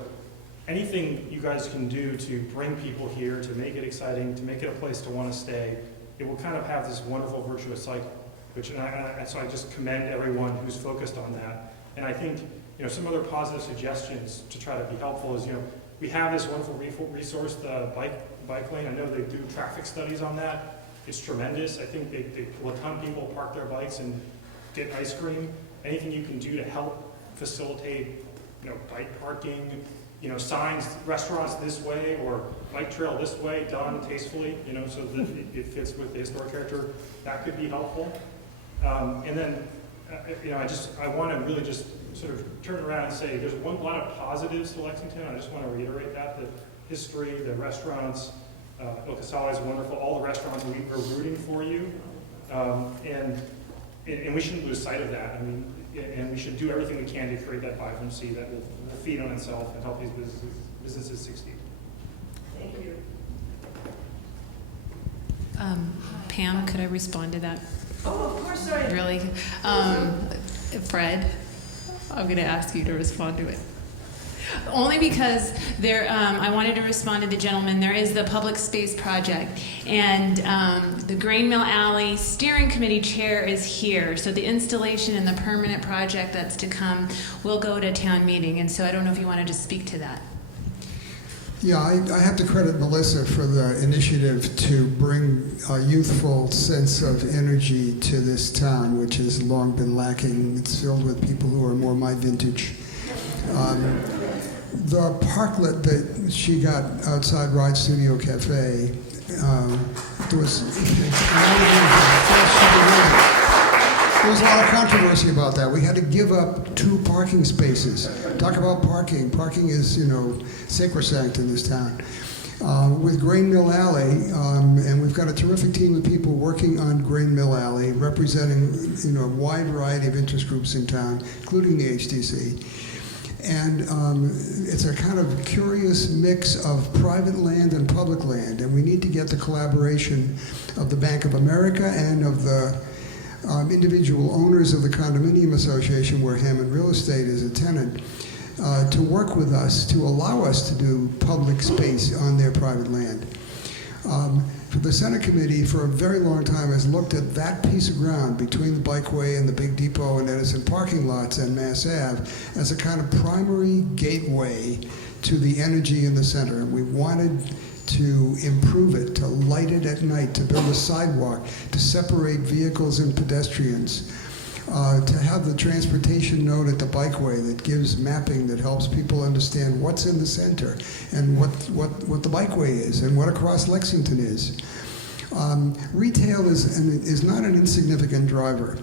anything you guys can do to bring people here, to make it exciting, to make it a place to want to stay, it will kind of have this wonderful virtuous cycle. So I just commend everyone who's focused on that. And I think some other positive suggestions to try to be helpful is we have this wonderful resource, the bike lane. I know they do traffic studies on that. It's tremendous. I think they will a ton of people park their bikes and get ice cream. Anything you can do to help facilitate bike parking, signs, restaurants this way or bike trail this way, done tastefully, so that it fits with the historic character. That could be helpful. And then, I want to really just sort of turn around and say there's a lot of positives to Lexington. I just want to reiterate that. The history, the restaurants, El Casale is wonderful. All the restaurants, we are rooting for you. And we shouldn't lose sight of that. I mean, and we should do everything we can to create that vibrancy that will feed on itself and help these businesses succeed. Thank you. Pam, could I respond to that? Oh, of course, sorry. Really? Fred, I'm going to ask you to respond to it. Only because I wanted to respond to the gentleman. There is the public space project, and the Grain Mill Alley steering committee chair is here. So the installation and the permanent project that's to come will go to town meeting. And so I don't know if you want to just speak to that. Yeah, I have to credit Melissa for the initiative to bring a youthful sense of energy to this town, which has long been lacking. It's filled with people who are more my vintage. The parklet that she got outside Ride Studio Cafe, there was a lot of controversy about that. We had to give up 2 parking spaces. Talk about parking. Parking is, sacrosanct in this town. With Grain Mill Alley, and we've got a terrific team of people working on Grain Mill Alley, representing, a wide variety of interest groups in town, including the HTC. And it's a kind of curious mix of private land and public land, and we need to get the collaboration of the Bank of America and of the individual owners of the condominium association where Hammond Real Estate is a tenant to work with us to allow us to do public space on their private land. The Senate Committee for a very long time has looked at that piece of ground between the Bikeway and the Big Depot and Edison parking lots and Mass Ave as a kind of primary gateway to the energy in the center. And we wanted to improve it, to light it at night, to build a sidewalk, to separate vehicles and pedestrians, to have the transportation node at the Bikeway that gives mapping that helps people understand what's in the center and what the Bikeway is and what across Lexington is. Retail is not an insignificant driver,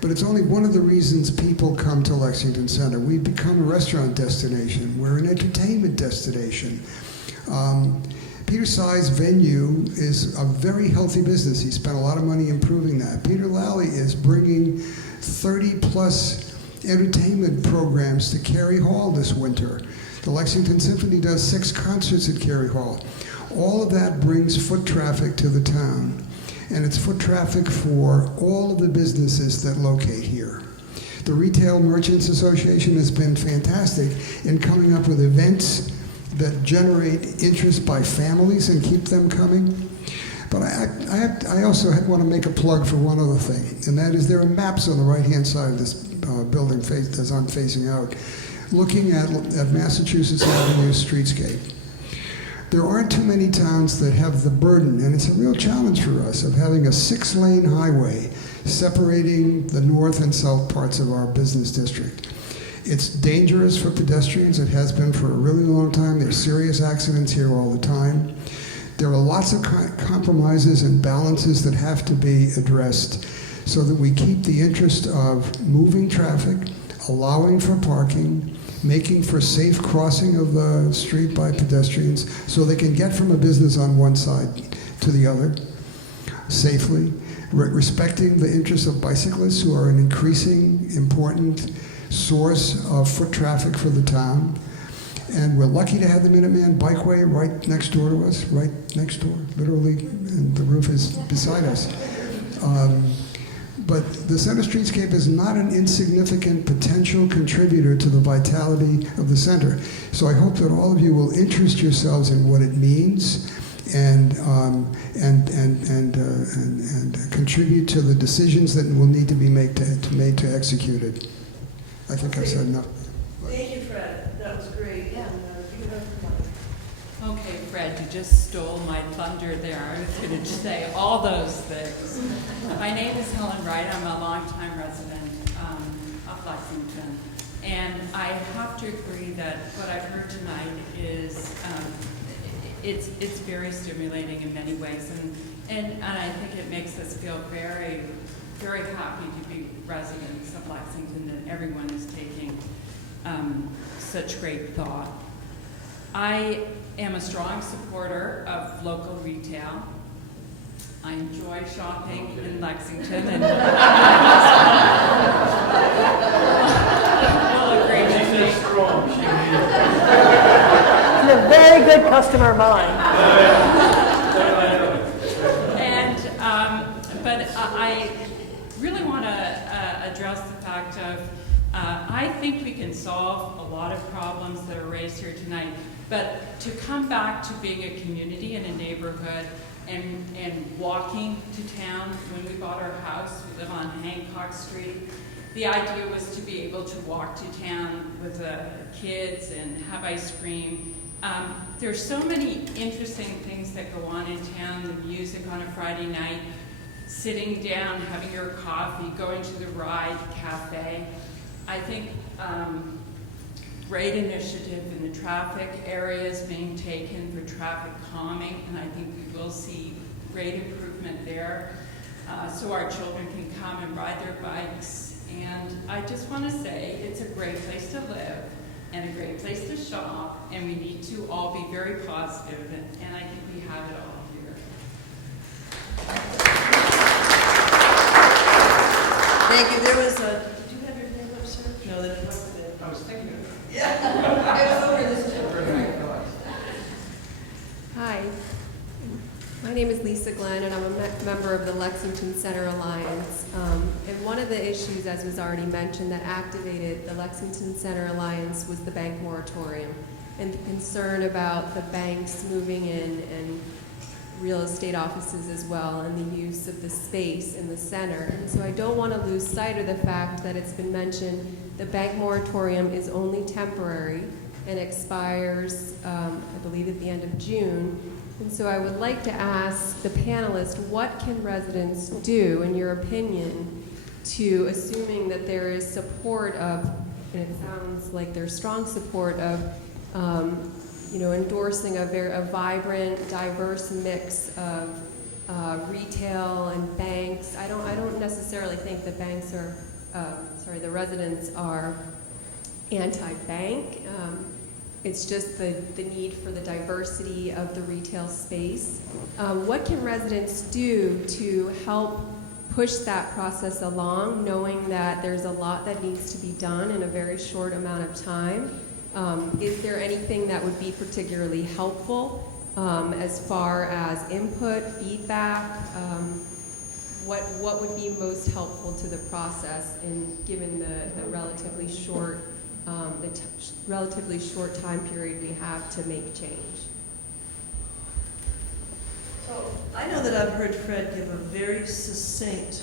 but it's only one of the reasons people come to Lexington Center. We've become a restaurant destination. We're an entertainment destination. Peter Tsai's venue is a very healthy business. He spent a lot of money improving that. Peter Lally is bringing 30-plus entertainment programs to Cary Hall this winter. The Lexington Symphony does 6 concerts at Cary Hall. All of that brings foot traffic to the town, and it's foot traffic for all of the businesses that locate here. The Retail Merchants Association has been fantastic in coming up with events that generate interest by families and keep them coming. But I also want to make a plug for one other thing, and that is there are maps on the right-hand side of this building as I'm facing out, looking at Massachusetts Avenue streetscape. There aren't too many towns that have the burden, and it's a real challenge for us, of having a 6-lane highway separating the north and south parts of our business district. It's dangerous for pedestrians. It has been for a really long time. There's serious accidents here all the time. There are lots of compromises and balances that have to be addressed so that we keep the interest of moving traffic, allowing for parking, making for safe crossing of the street by pedestrians so they can get from a business on one side to the other safely, respecting the interests of bicyclists who are an increasing important source of foot traffic for the town. And we're lucky to have the Minuteman Bikeway right next door to us, right next door, literally, and the roof is beside us. But the center streetscape is not an insignificant potential contributor to the vitality of the center. So I hope that all of you will interest yourselves in what it means and contribute to the decisions that will need to be made to execute it. I think I've said enough. Thank you, Fred. That was great. Yeah. And you have Okay, Fred, you just stole my thunder there. I was going to say all those things. My name is Helen Wright. I'm a longtime resident of Lexington. And I have to agree that what I've heard tonight is it's very stimulating in many ways. And I think it makes us feel very, very happy to be residents of Lexington, that everyone is taking such great thought. I am a strong supporter of local retail. I enjoy shopping in Lexington, and we'll agree with me. It's a very good customer of mine. And but I really want to address the fact of I think we can solve a lot of problems that are raised here tonight. But to come back to being a community and a neighborhood and walking to town, when we bought our house, we live on Hancock Street, the idea was to be able to walk to town with the kids and have ice cream. There's so many interesting things that go on in town, the music on a Friday night, sitting down, having your coffee, going to the Ride Cafe. I think great initiative in the traffic areas being taken for traffic calming, and I think we will see great improvement there so our children can come and ride their bikes. And I just want to say it's a great place to live and a great place to shop, and we need to all be very positive, and I think we have it all here. Thank you. There was a, did you have your hand up, sir? No, that wasn't it. I was thinking of it. Yeah. name is Lisa Glenn, and I'm a member of the Lexington Center Alliance. And one of the issues, as was already mentioned, that activated the Lexington Center Alliance was the bank moratorium and the concern about the banks moving in and real estate offices as well, and the use of the space in the center. And so I don't want to lose sight of the fact that it's been mentioned the bank moratorium is only temporary and expires, I believe, at the end of June. And so I would like to ask the panelists, what can residents do, in your opinion, to, assuming that there is support of, and it sounds like there's strong support of, endorsing a vibrant, diverse mix of retail and banks. I don't necessarily think the banks are, the residents are anti-bank. It's just the need for the diversity of the retail space. What can residents do to help push that process along, knowing that there's a lot that needs to be done in a very short amount of time? Is there anything that would be particularly helpful as far as input, feedback? What would be most helpful to the process given the relatively short time period we have to make change? So I know that I've heard Fred give a very succinct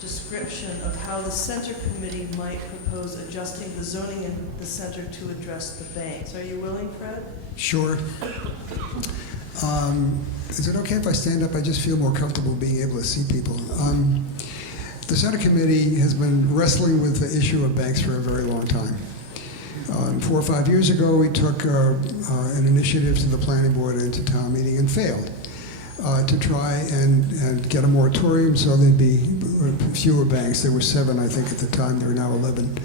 description of how the center committee might propose adjusting the zoning in the center to address the banks. Are you willing, Fred? Sure. Is it okay if I stand up? I just feel more comfortable being able to see people. The Center Committee has been wrestling with the issue of banks for a very long time. 4 or 5 years ago, we took an initiative to the planning board and to town meeting and failed to try and get a moratorium so there'd be fewer banks. There were 7, I think, at the time. There are now 11.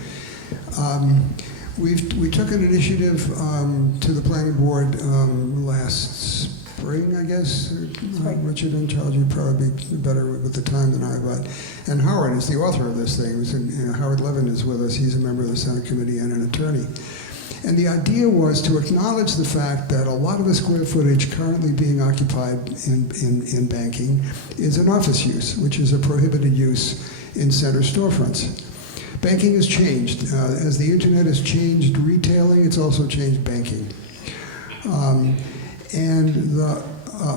We took an initiative to the planning board last spring, I guess. Richard and Charles, you'd probably be better with the time than I, but. And Howard is the author of this thing. Howard Levin is with us. He's a member of the Senate Committee and an attorney. And the idea was to acknowledge the fact that a lot of the square footage currently being occupied in banking is an office use, which is a prohibited use in center storefronts. Banking has changed. As the internet has changed retailing, it's also changed banking. And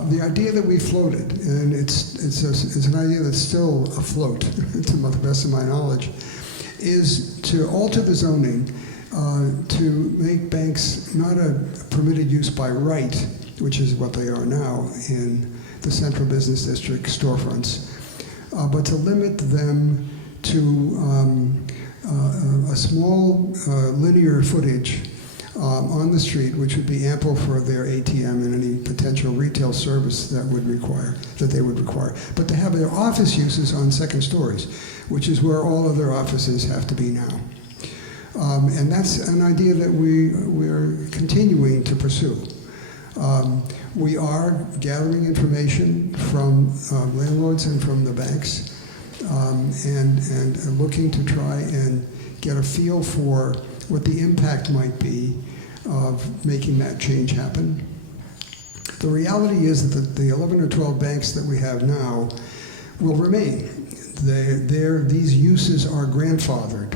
the idea that we floated, and it's an idea that's still afloat, to the best of my knowledge, is to alter the zoning to make banks not a permitted use by right, which is what they are now in the central business district storefronts, but to limit them to a small linear footage on the street, which would be ample for their ATM and any potential retail service that they would require. But to have their office uses on second stories, which is where all other offices have to be now. And that's an idea that we're continuing to pursue. We are gathering information from landlords and from the banks, and looking to try and get a feel for what the impact might be of making that change happen. The reality is that the 11 or 12 banks that we have now will remain. These uses are grandfathered.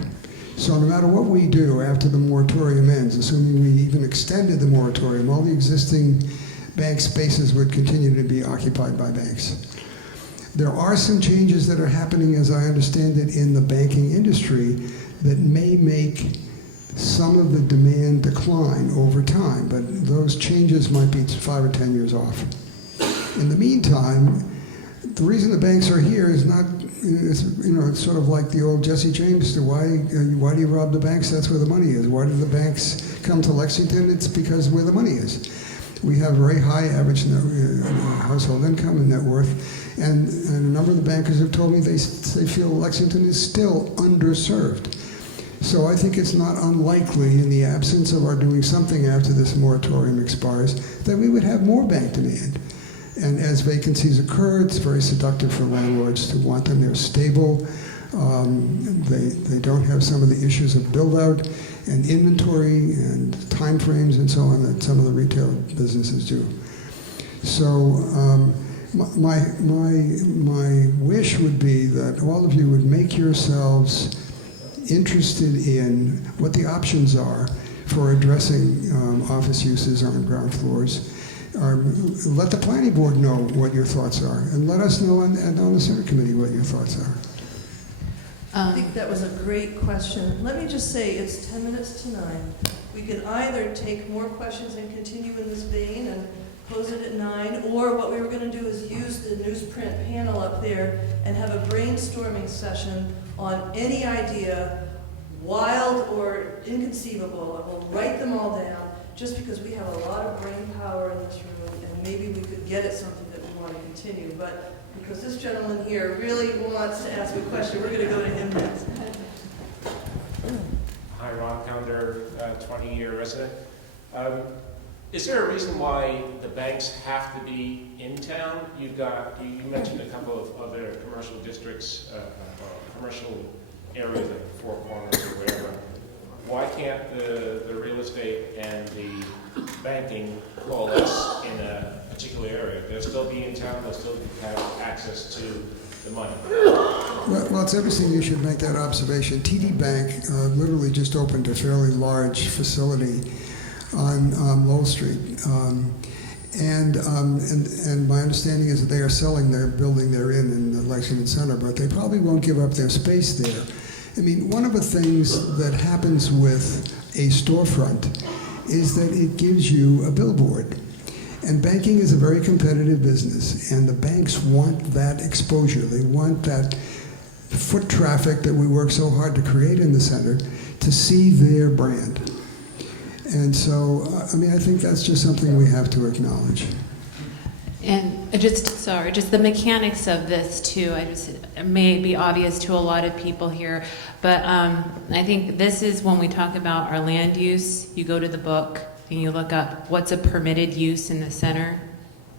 So no matter what we do after the moratorium ends, assuming we even extended the moratorium, all the existing bank spaces would continue to be occupied by banks. There are some changes that are happening, as I understand it, in the banking industry that may make some of the demand decline over time, but those changes might be 5 or 10 years off. In the meantime, the reason the banks are here is not, it's sort of like the old Jesse James story. Why do you rob the banks? That's where the money is. Why do the banks come to Lexington? It's because where the money is. We have very high average household income and net worth, and a number of the bankers have told me they feel Lexington is still underserved. So I think it's not unlikely, in the absence of our doing something after this moratorium expires, that we would have more bank demand. And as vacancies occur, it's very seductive for landlords to want them. They're stable. They don't have some of the issues of build-out and inventory and time frames and so on that some of the retail businesses do. So my wish would be that all of you would make yourselves interested in what the options are for addressing office uses on ground floors. Let the planning board know what your thoughts are, and let us know on the center committee what your thoughts are. I think that was a great question. Let me just say, it's 10 minutes to 9. We can either take more questions and continue in this vein and close it at 9, or what we were going to do is use the newsprint panel up there and have a brainstorming session on any idea, wild or inconceivable, and we'll write them all down, just because we have a lot of brain power in this room, and maybe we could get at something that we want to continue. But because this gentleman here really wants to ask a question, we're going to go to him next. Hi, Ron Pounder, 20-year resident. Is there a reason why the banks have to be in town? You mentioned a couple of other commercial districts, commercial areas like Four Corners or whatever. Why can't the real estate and the banking coalesce in a particular area? They'll still be in town, they'll still have access to the money. Well, it's interesting you should make that observation. TD Bank literally just opened a fairly large facility on Lowell Street. And my understanding is that they are selling their building they're in the Lexington Center, but they probably won't give up their space there. I mean, one of the things that happens with a storefront is that it gives you a billboard. And banking is a very competitive business, and the banks want that exposure. They want that foot traffic that we work so hard to create in the center to see their brand. And so, I mean, I think that's just something we have to acknowledge. And just the mechanics of this too, it may be obvious to a lot of people here, but I think this is when we talk about our land use, you go to the book and you look up what's a permitted use in the center.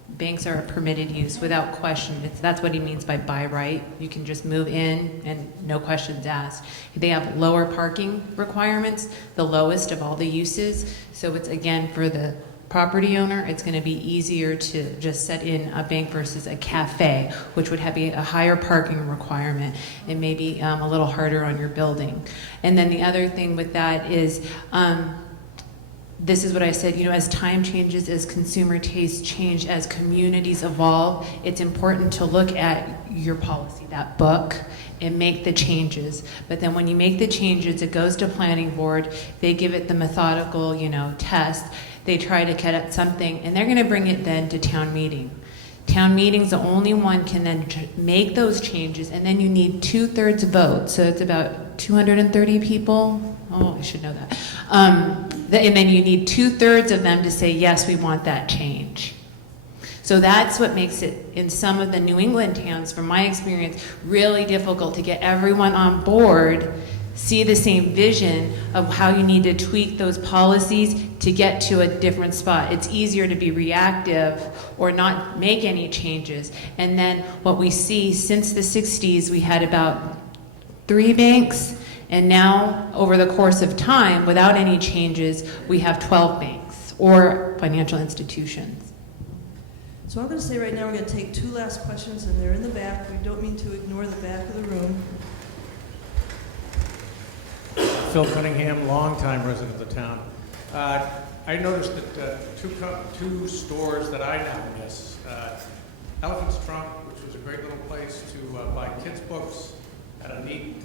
Banks are a permitted use without question. That's what he means by right. You can just move in and no questions asked. They have lower parking requirements, the lowest of all the uses. So it's, again, for the property owner, it's going to be easier to just set in a bank versus a cafe, which would have a higher parking requirement and maybe a little harder on your building. And then the other thing with that is, this is what I said, as time changes, as consumer tastes change, as communities evolve, it's important to look at your policy, that book, and make the changes. But then when you make the changes, it goes to planning board, they give it the methodical, test, they try to get at something, and they're going to bring it then to town meeting. Town meeting's the only one can then make those changes, and then you need 2/3 vote, so it's about 230 people. Oh, I should know that. And then you need 2/3 of them to say, yes, we want that change. So that's what makes it, in some of the New England towns, from my experience, really difficult to get everyone on board, see the same vision of how you need to tweak those policies to get to a different spot. It's easier to be reactive or not make any changes. And then what we see since the 60s, we had about 3 banks. And now, over the course of time, without any changes, we have 12 banks or financial institutions. So I'm going to say right now we're going to take 2 last questions, and they're in the back. We don't mean to ignore the back of the room. Phil Cunningham, longtime resident of the town. I noticed that two stores that I now miss. Elephant's Trunk, which was a great little place to buy kids' books, had a neat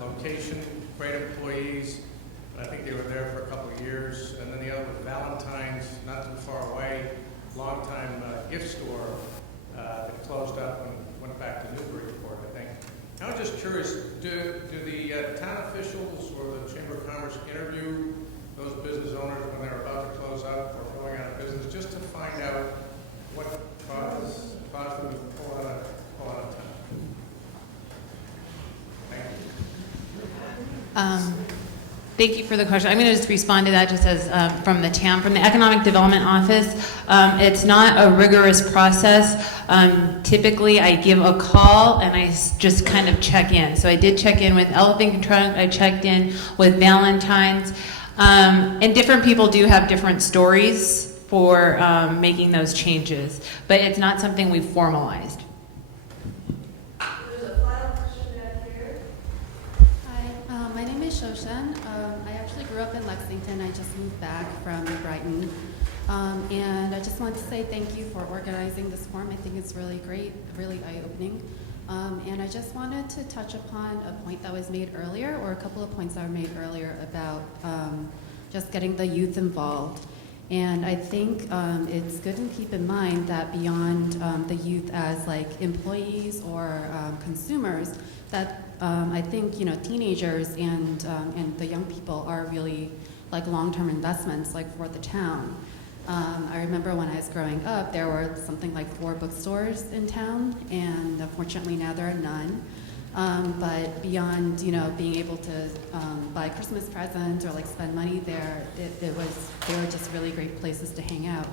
location, great employees. I think they were there for a couple of years. And then the other was Valentine's, not too far away, longtime gift store that closed up and went back to Newburyport, I think. I was just curious, do the town officials or the Chamber of Commerce interview those business owners when they're about to close up or going out of business, just to find out what caused them to pull out of town? Thank you for the question. I'm going to just respond to that just as from the Economic Development Office. It's not a rigorous process. Typically, I give a call and I just kind of check in. So I did check in with Elephant Trunk. I checked in with Valentine's. And different people do have different stories for making those changes, but it's not something we've formalized. There's a final question back here. Hi, my name is Shoshan. I actually grew up in Lexington. I just moved back from Brighton. And I just want to say thank you for organizing this forum. I think it's really great, really eye-opening. And I just wanted to touch upon a point that was made earlier, or a couple of points that were made earlier about just getting the youth involved. And I think it's good to keep in mind that beyond the youth as like employees or consumers, that I think teenagers and the young people are really like long-term investments like for the town. I remember when I was growing up, there were something like 4 bookstores in town, and unfortunately now there are none. But beyond, being able to buy Christmas presents or like spend money there, they were just really great places to hang out.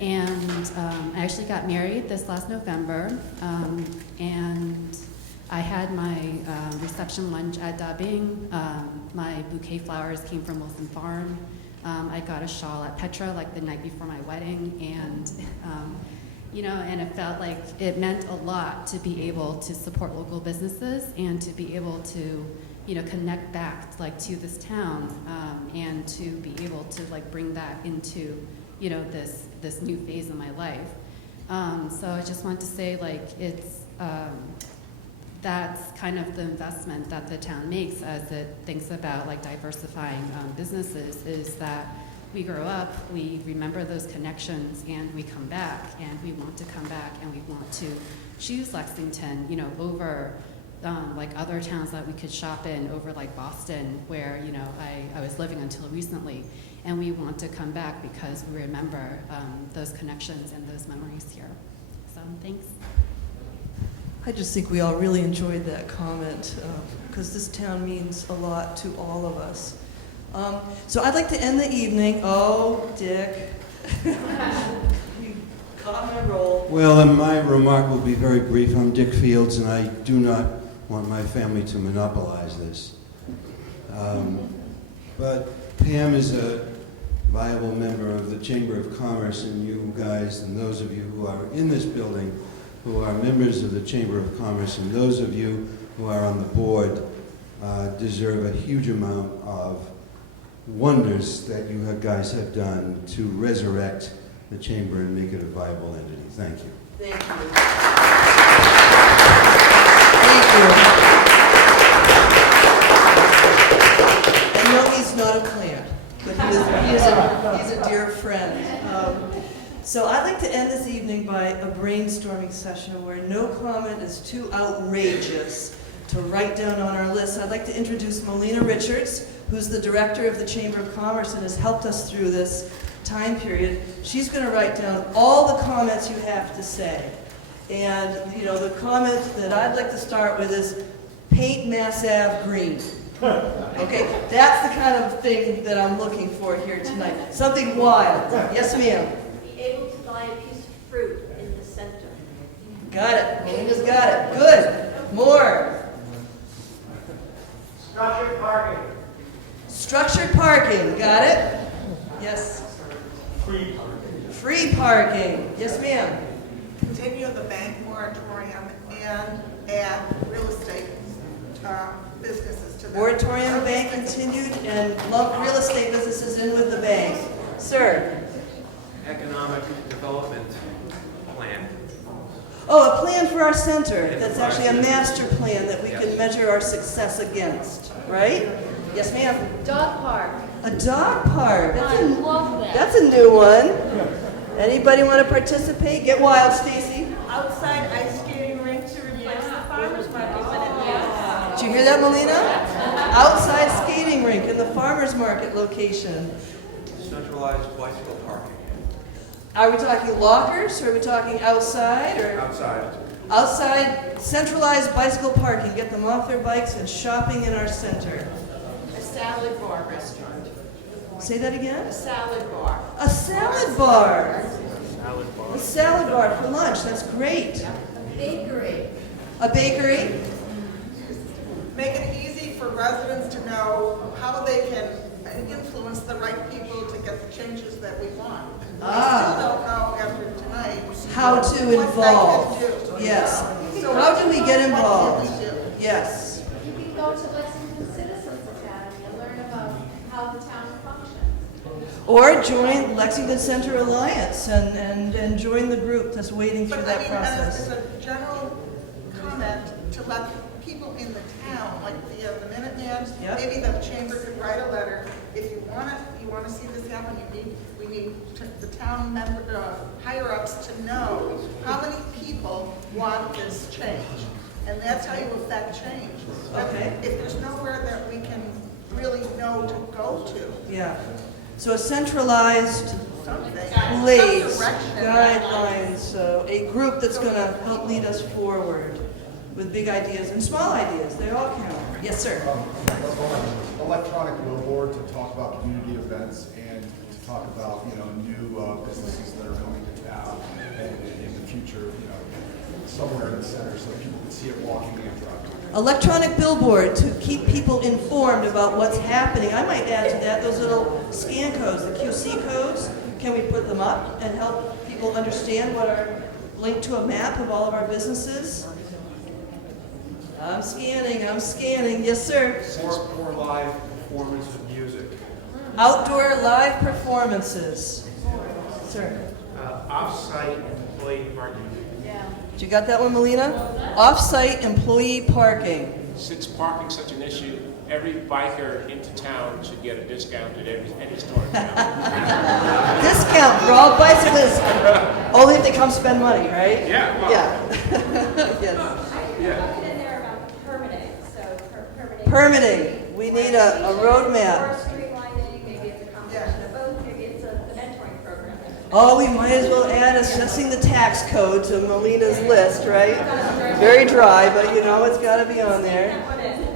And I actually got married this last November, and I had my reception lunch at Dabbing. My bouquet flowers came from Wilson Farm. I got a shawl at Petra like the night before my wedding, and and it felt like it meant a lot to be able to support local businesses and to be able to, connect back like to this town, and to be able to like bring that into, this new phase of my life. So I just want to say like it's that's kind of the investment that the town makes as it thinks about like diversifying businesses, is that we grow up, we remember those connections, and we come back, and we want to come back, and we want to choose Lexington, over like other towns that we could shop in, over like Boston, where I was living until recently, and we want to come back because we remember those connections and those memories here. So thanks. I just think we all really enjoyed that comment, because this town means a lot to all of us. So I'd like to end the evening. Oh, Dick. You caught my roll. Well, and my remark will be very brief. I'm Dick Fields, and I do not want my family to monopolize this. But Pam is a viable member of the Chamber of Commerce, and you guys and those of you who are in this building who are members of the Chamber of Commerce, and those of you who are on the board deserve a huge amount of wonders that you guys have done to resurrect the Chamber and make it a viable entity. Thank you. Thank you. Thank you. And no, he's not a plant, but he's a dear friend. So I'd like to end this evening by a brainstorming session where no comment is too outrageous to write down on our list. I'd like to introduce Melina Richards, who's the director of the Chamber of Commerce and has helped us through this time period. She's going to write down all the comments you have to say. And, the comment that I'd like to start with is paint Mass Ave green. Okay, that's the kind of thing that I'm looking for here tonight. Something wild. Yes, ma'am. Able to buy a piece of fruit in the center. Got it. Melina's got it. Good. More. Structured parking. Structured parking. Got it? Yes. Free parking. Free parking. Yes, ma'am. Continue the bank moratorium and add real estate businesses to that. Moratorium bank continued and lump real estate businesses in with the bank. Sir. Economic development plan. Oh, a plan for our center. That's actually a master plan that we can measure our success against, right? Yes, ma'am. Dog park. A dog park. I love that. That's a new one. Anybody want to participate? Get wild, Stacy. Outside ice skating rink to replace the farmer's market when it leaves. Did you hear that, Melina? Outside skating rink in the farmer's market location. Centralized bicycle parking. Are we talking lockers, or are we talking outside? Or Outside. outside, centralized bicycle parking. Get them off their bikes and shopping in our center. A salad bar restaurant. Say that again? A salad bar. A salad bar. Salad bar. A salad bar for lunch. That's great. A bakery. A bakery. Make it easy for residents to know how they can influence the right people to get the changes that we want. how to involve. Yes. So How do we get involved? What can we do? Yes. You can go to Lexington Citizens Academy and learn about how the town functions. Or join Lexington Center Alliance and join the group that's wading through But that I mean, process. as a general comment to let people in the town, like the Minuteman, Yep. maybe the chamber could write a letter. If you want to see this happen, we need the town member, higher ups to know how many people want this change. And that's how you affect change. But Okay. if there's nowhere that we can really know to go to, Yeah. So a centralized something, place, some direction. guidelines, a group that's going to help lead us forward with big ideas and small ideas. They all count. Yes, sir. Electronic billboard to talk about community events and to talk about, new businesses that are coming to town and in the future, somewhere in the center so people can see it walking and driving. Electronic billboard to keep people informed about what's happening. I might add to that those little scan codes, the QC codes. Can we put them up and help people understand what are linked to a map of all of our businesses? I'm scanning. Yes, sir. More live performance of music. Outdoor live performances. Sir. Off-site employee parking. You got that one, Melina? Off-site employee parking. Since parking's such an issue, every biker into town should get a discount at any store in town. Discount for all bicyclists. Only if they come spend money, right? Yeah, well, Yeah. Yes. yeah. Talking in there about permitting, so for permitting. Permitting. We need a Or roadmap. streamlining, maybe it's a combination of both, maybe it's the mentoring program. Oh, we might as well add assessing the tax code to Melina's list, right? Very dry, but it's got to be on there.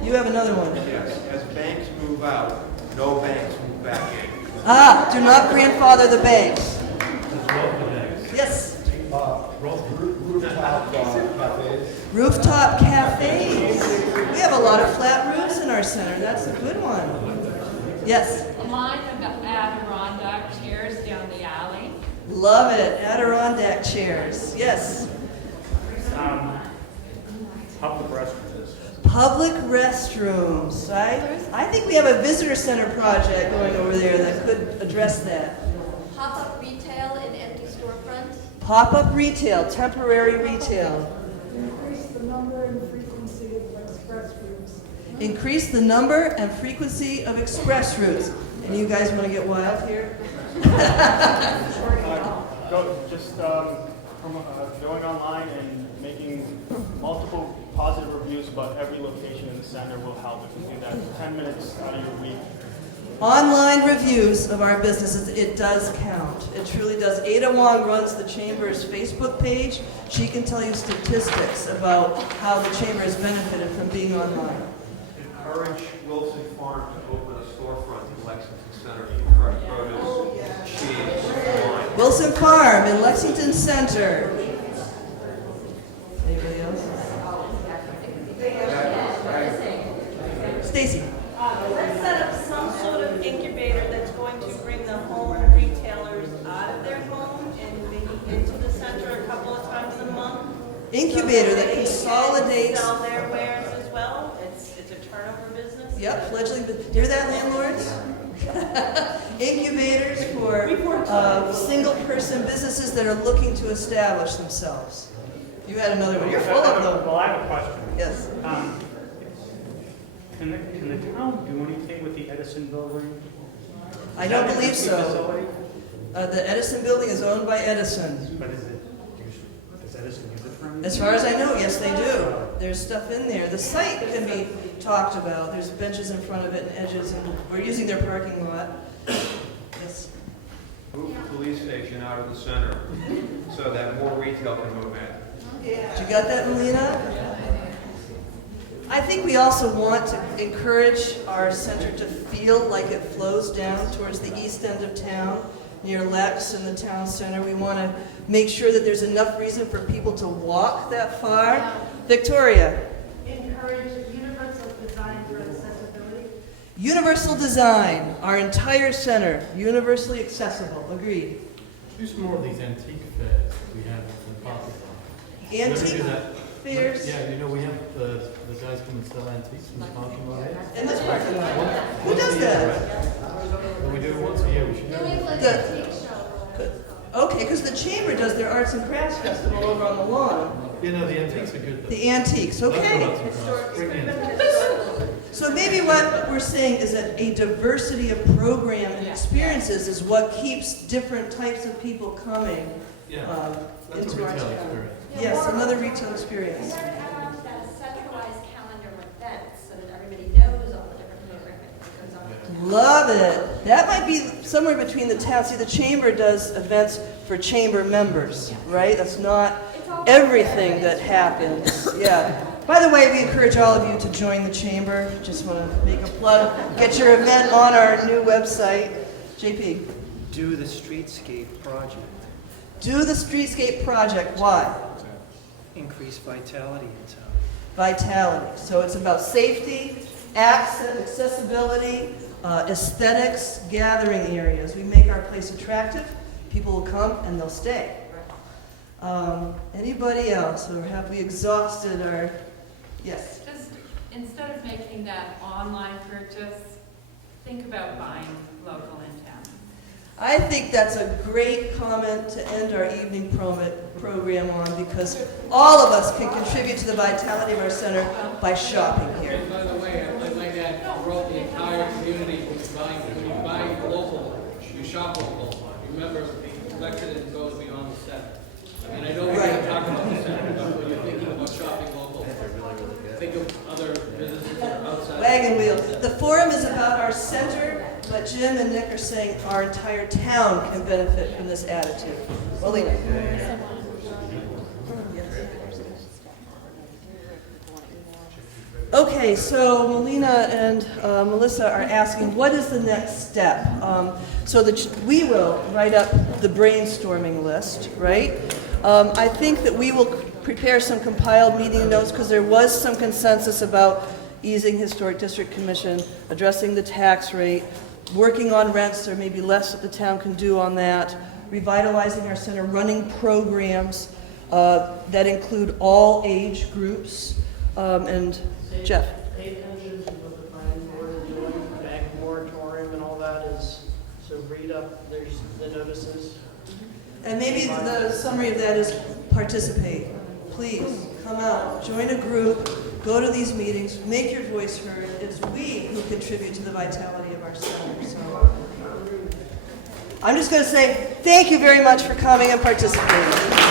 You have another one. Yes, as banks move out, no banks move back in. Do not grandfather the banks. Yes. Rooftop cafes. Rooftop cafes. We have a lot of flat roofs in our center. That's a good one. Yes. Mine are the Adirondack chairs down the alley. Love it. Adirondack chairs. Yes. Public restrooms. Public restrooms. I think we have a visitor center project going over there that could address that. Pop-up retail in empty storefronts. Pop-up retail, temporary retail. Increase the number and frequency of express routes. Increase the number and frequency of express routes. And you guys want to get wild here? Going online and making multiple positive reviews about every location in the center will help if you do that. 10 minutes out of your week. Online reviews of our businesses, it does count. It truly does. Ada Wong runs the Chamber's Facebook page. She can tell you statistics about how the Chamber has benefited from being online. Encourage Wilson Farm to open a storefront in Lexington Center for fresh produce, cheese, wine. Wilson Farm in Lexington Center. Anybody else? Stacy. Let's set up some sort of incubator that's going to bring the home retailers out of their home and maybe into the center a couple of times a month. Incubator so that they consolidates. Sell their wares as well. It's a turnover business. Yep, fledgling. Hear that, landlords? Incubators for single-person businesses that are looking to establish themselves. You had another one. You're full of them. Well, I have a question. Yes. Can the town do anything with the Edison building? I don't believe Is that an empty so. facility? The Edison building is owned by Edison. But does Edison use it for anything? As far as I know, yes, they do. There's stuff in there. The site can be talked about. There's benches in front of it and edges, and we're using their parking lot. Yes. Move the police station out of the center so that more retail can move in. You got that, Melina? I think we also want to encourage our center to feel like it flows down towards the east end of town, near Lex and the town center. We want to make sure that there's enough reason for people to walk that far. Victoria. Encourage universal design for accessibility. Universal design, our entire center, universally accessible. Agreed. Do some more of these antique fairs that we have in the parking lot. You ever do Antique that? fairs? Yeah, you know, we have the guys come and sell antiques in the parking lot here. In this parking lot? Who does that? But we do it once a year, we should do it. Okay, because the chamber does their arts and crafts festival over on the lawn. You know, the antiques are good though. The antiques, okay. Bring the antiques. So maybe what we're saying is that a diversity of program and experiences is what keeps different types of people coming Yeah, that's a into our retail town. experience. Yes, another retail experience. That centralized calendar of events so that everybody knows all the different programming that goes on. Love it. That might be somewhere between the town. See, the chamber does events for chamber members, right? That's not everything that happens. Yeah. By the way, we encourage all of you to join the chamber. Just want to make a plug. Get your event on our new website. JP. Do the streetscape project. Do the streetscape project. Why? Increase vitality in town. Vitality. So it's about safety, access, accessibility, aesthetics, gathering areas. We make our place attractive. People will come and they'll stay. Anybody else? Or have we exhausted our... Yes? Just instead of making that online purchase, think about buying local in town. I think that's a great comment to end our evening program on, because all of us can contribute to the vitality of our center by shopping here. And by the way, I'd like to add, throughout the entire community, when you buy local, you shop local. Remember, the Lexington goes beyond the center. I mean, I know we're going to talk about the center, but when you're thinking about shopping local, think of other businesses that are outside. Wagon wheel. The forum is about our center, but Jim and Nick are saying our entire town can benefit from this attitude. Molina. Okay, so Molina and Melissa are asking, what is the next step? So that we will write up the brainstorming list, right? I think that we will prepare some compiled meeting notes, because there was some consensus about easing Historic District Commission, addressing the tax rate, working on rents. There may be less that the town can do on that, revitalizing our center, running programs that include all age groups, and Jeff. Pay attention to what the planning board is doing, bank moratorium and all that is, so read up, there's the notices. And maybe the summary of that is participate. Please, come out, join a group, go to these meetings, make your voice heard. It's we who contribute to the vitality of our center. So I'm just going to say thank you very much for coming and participating.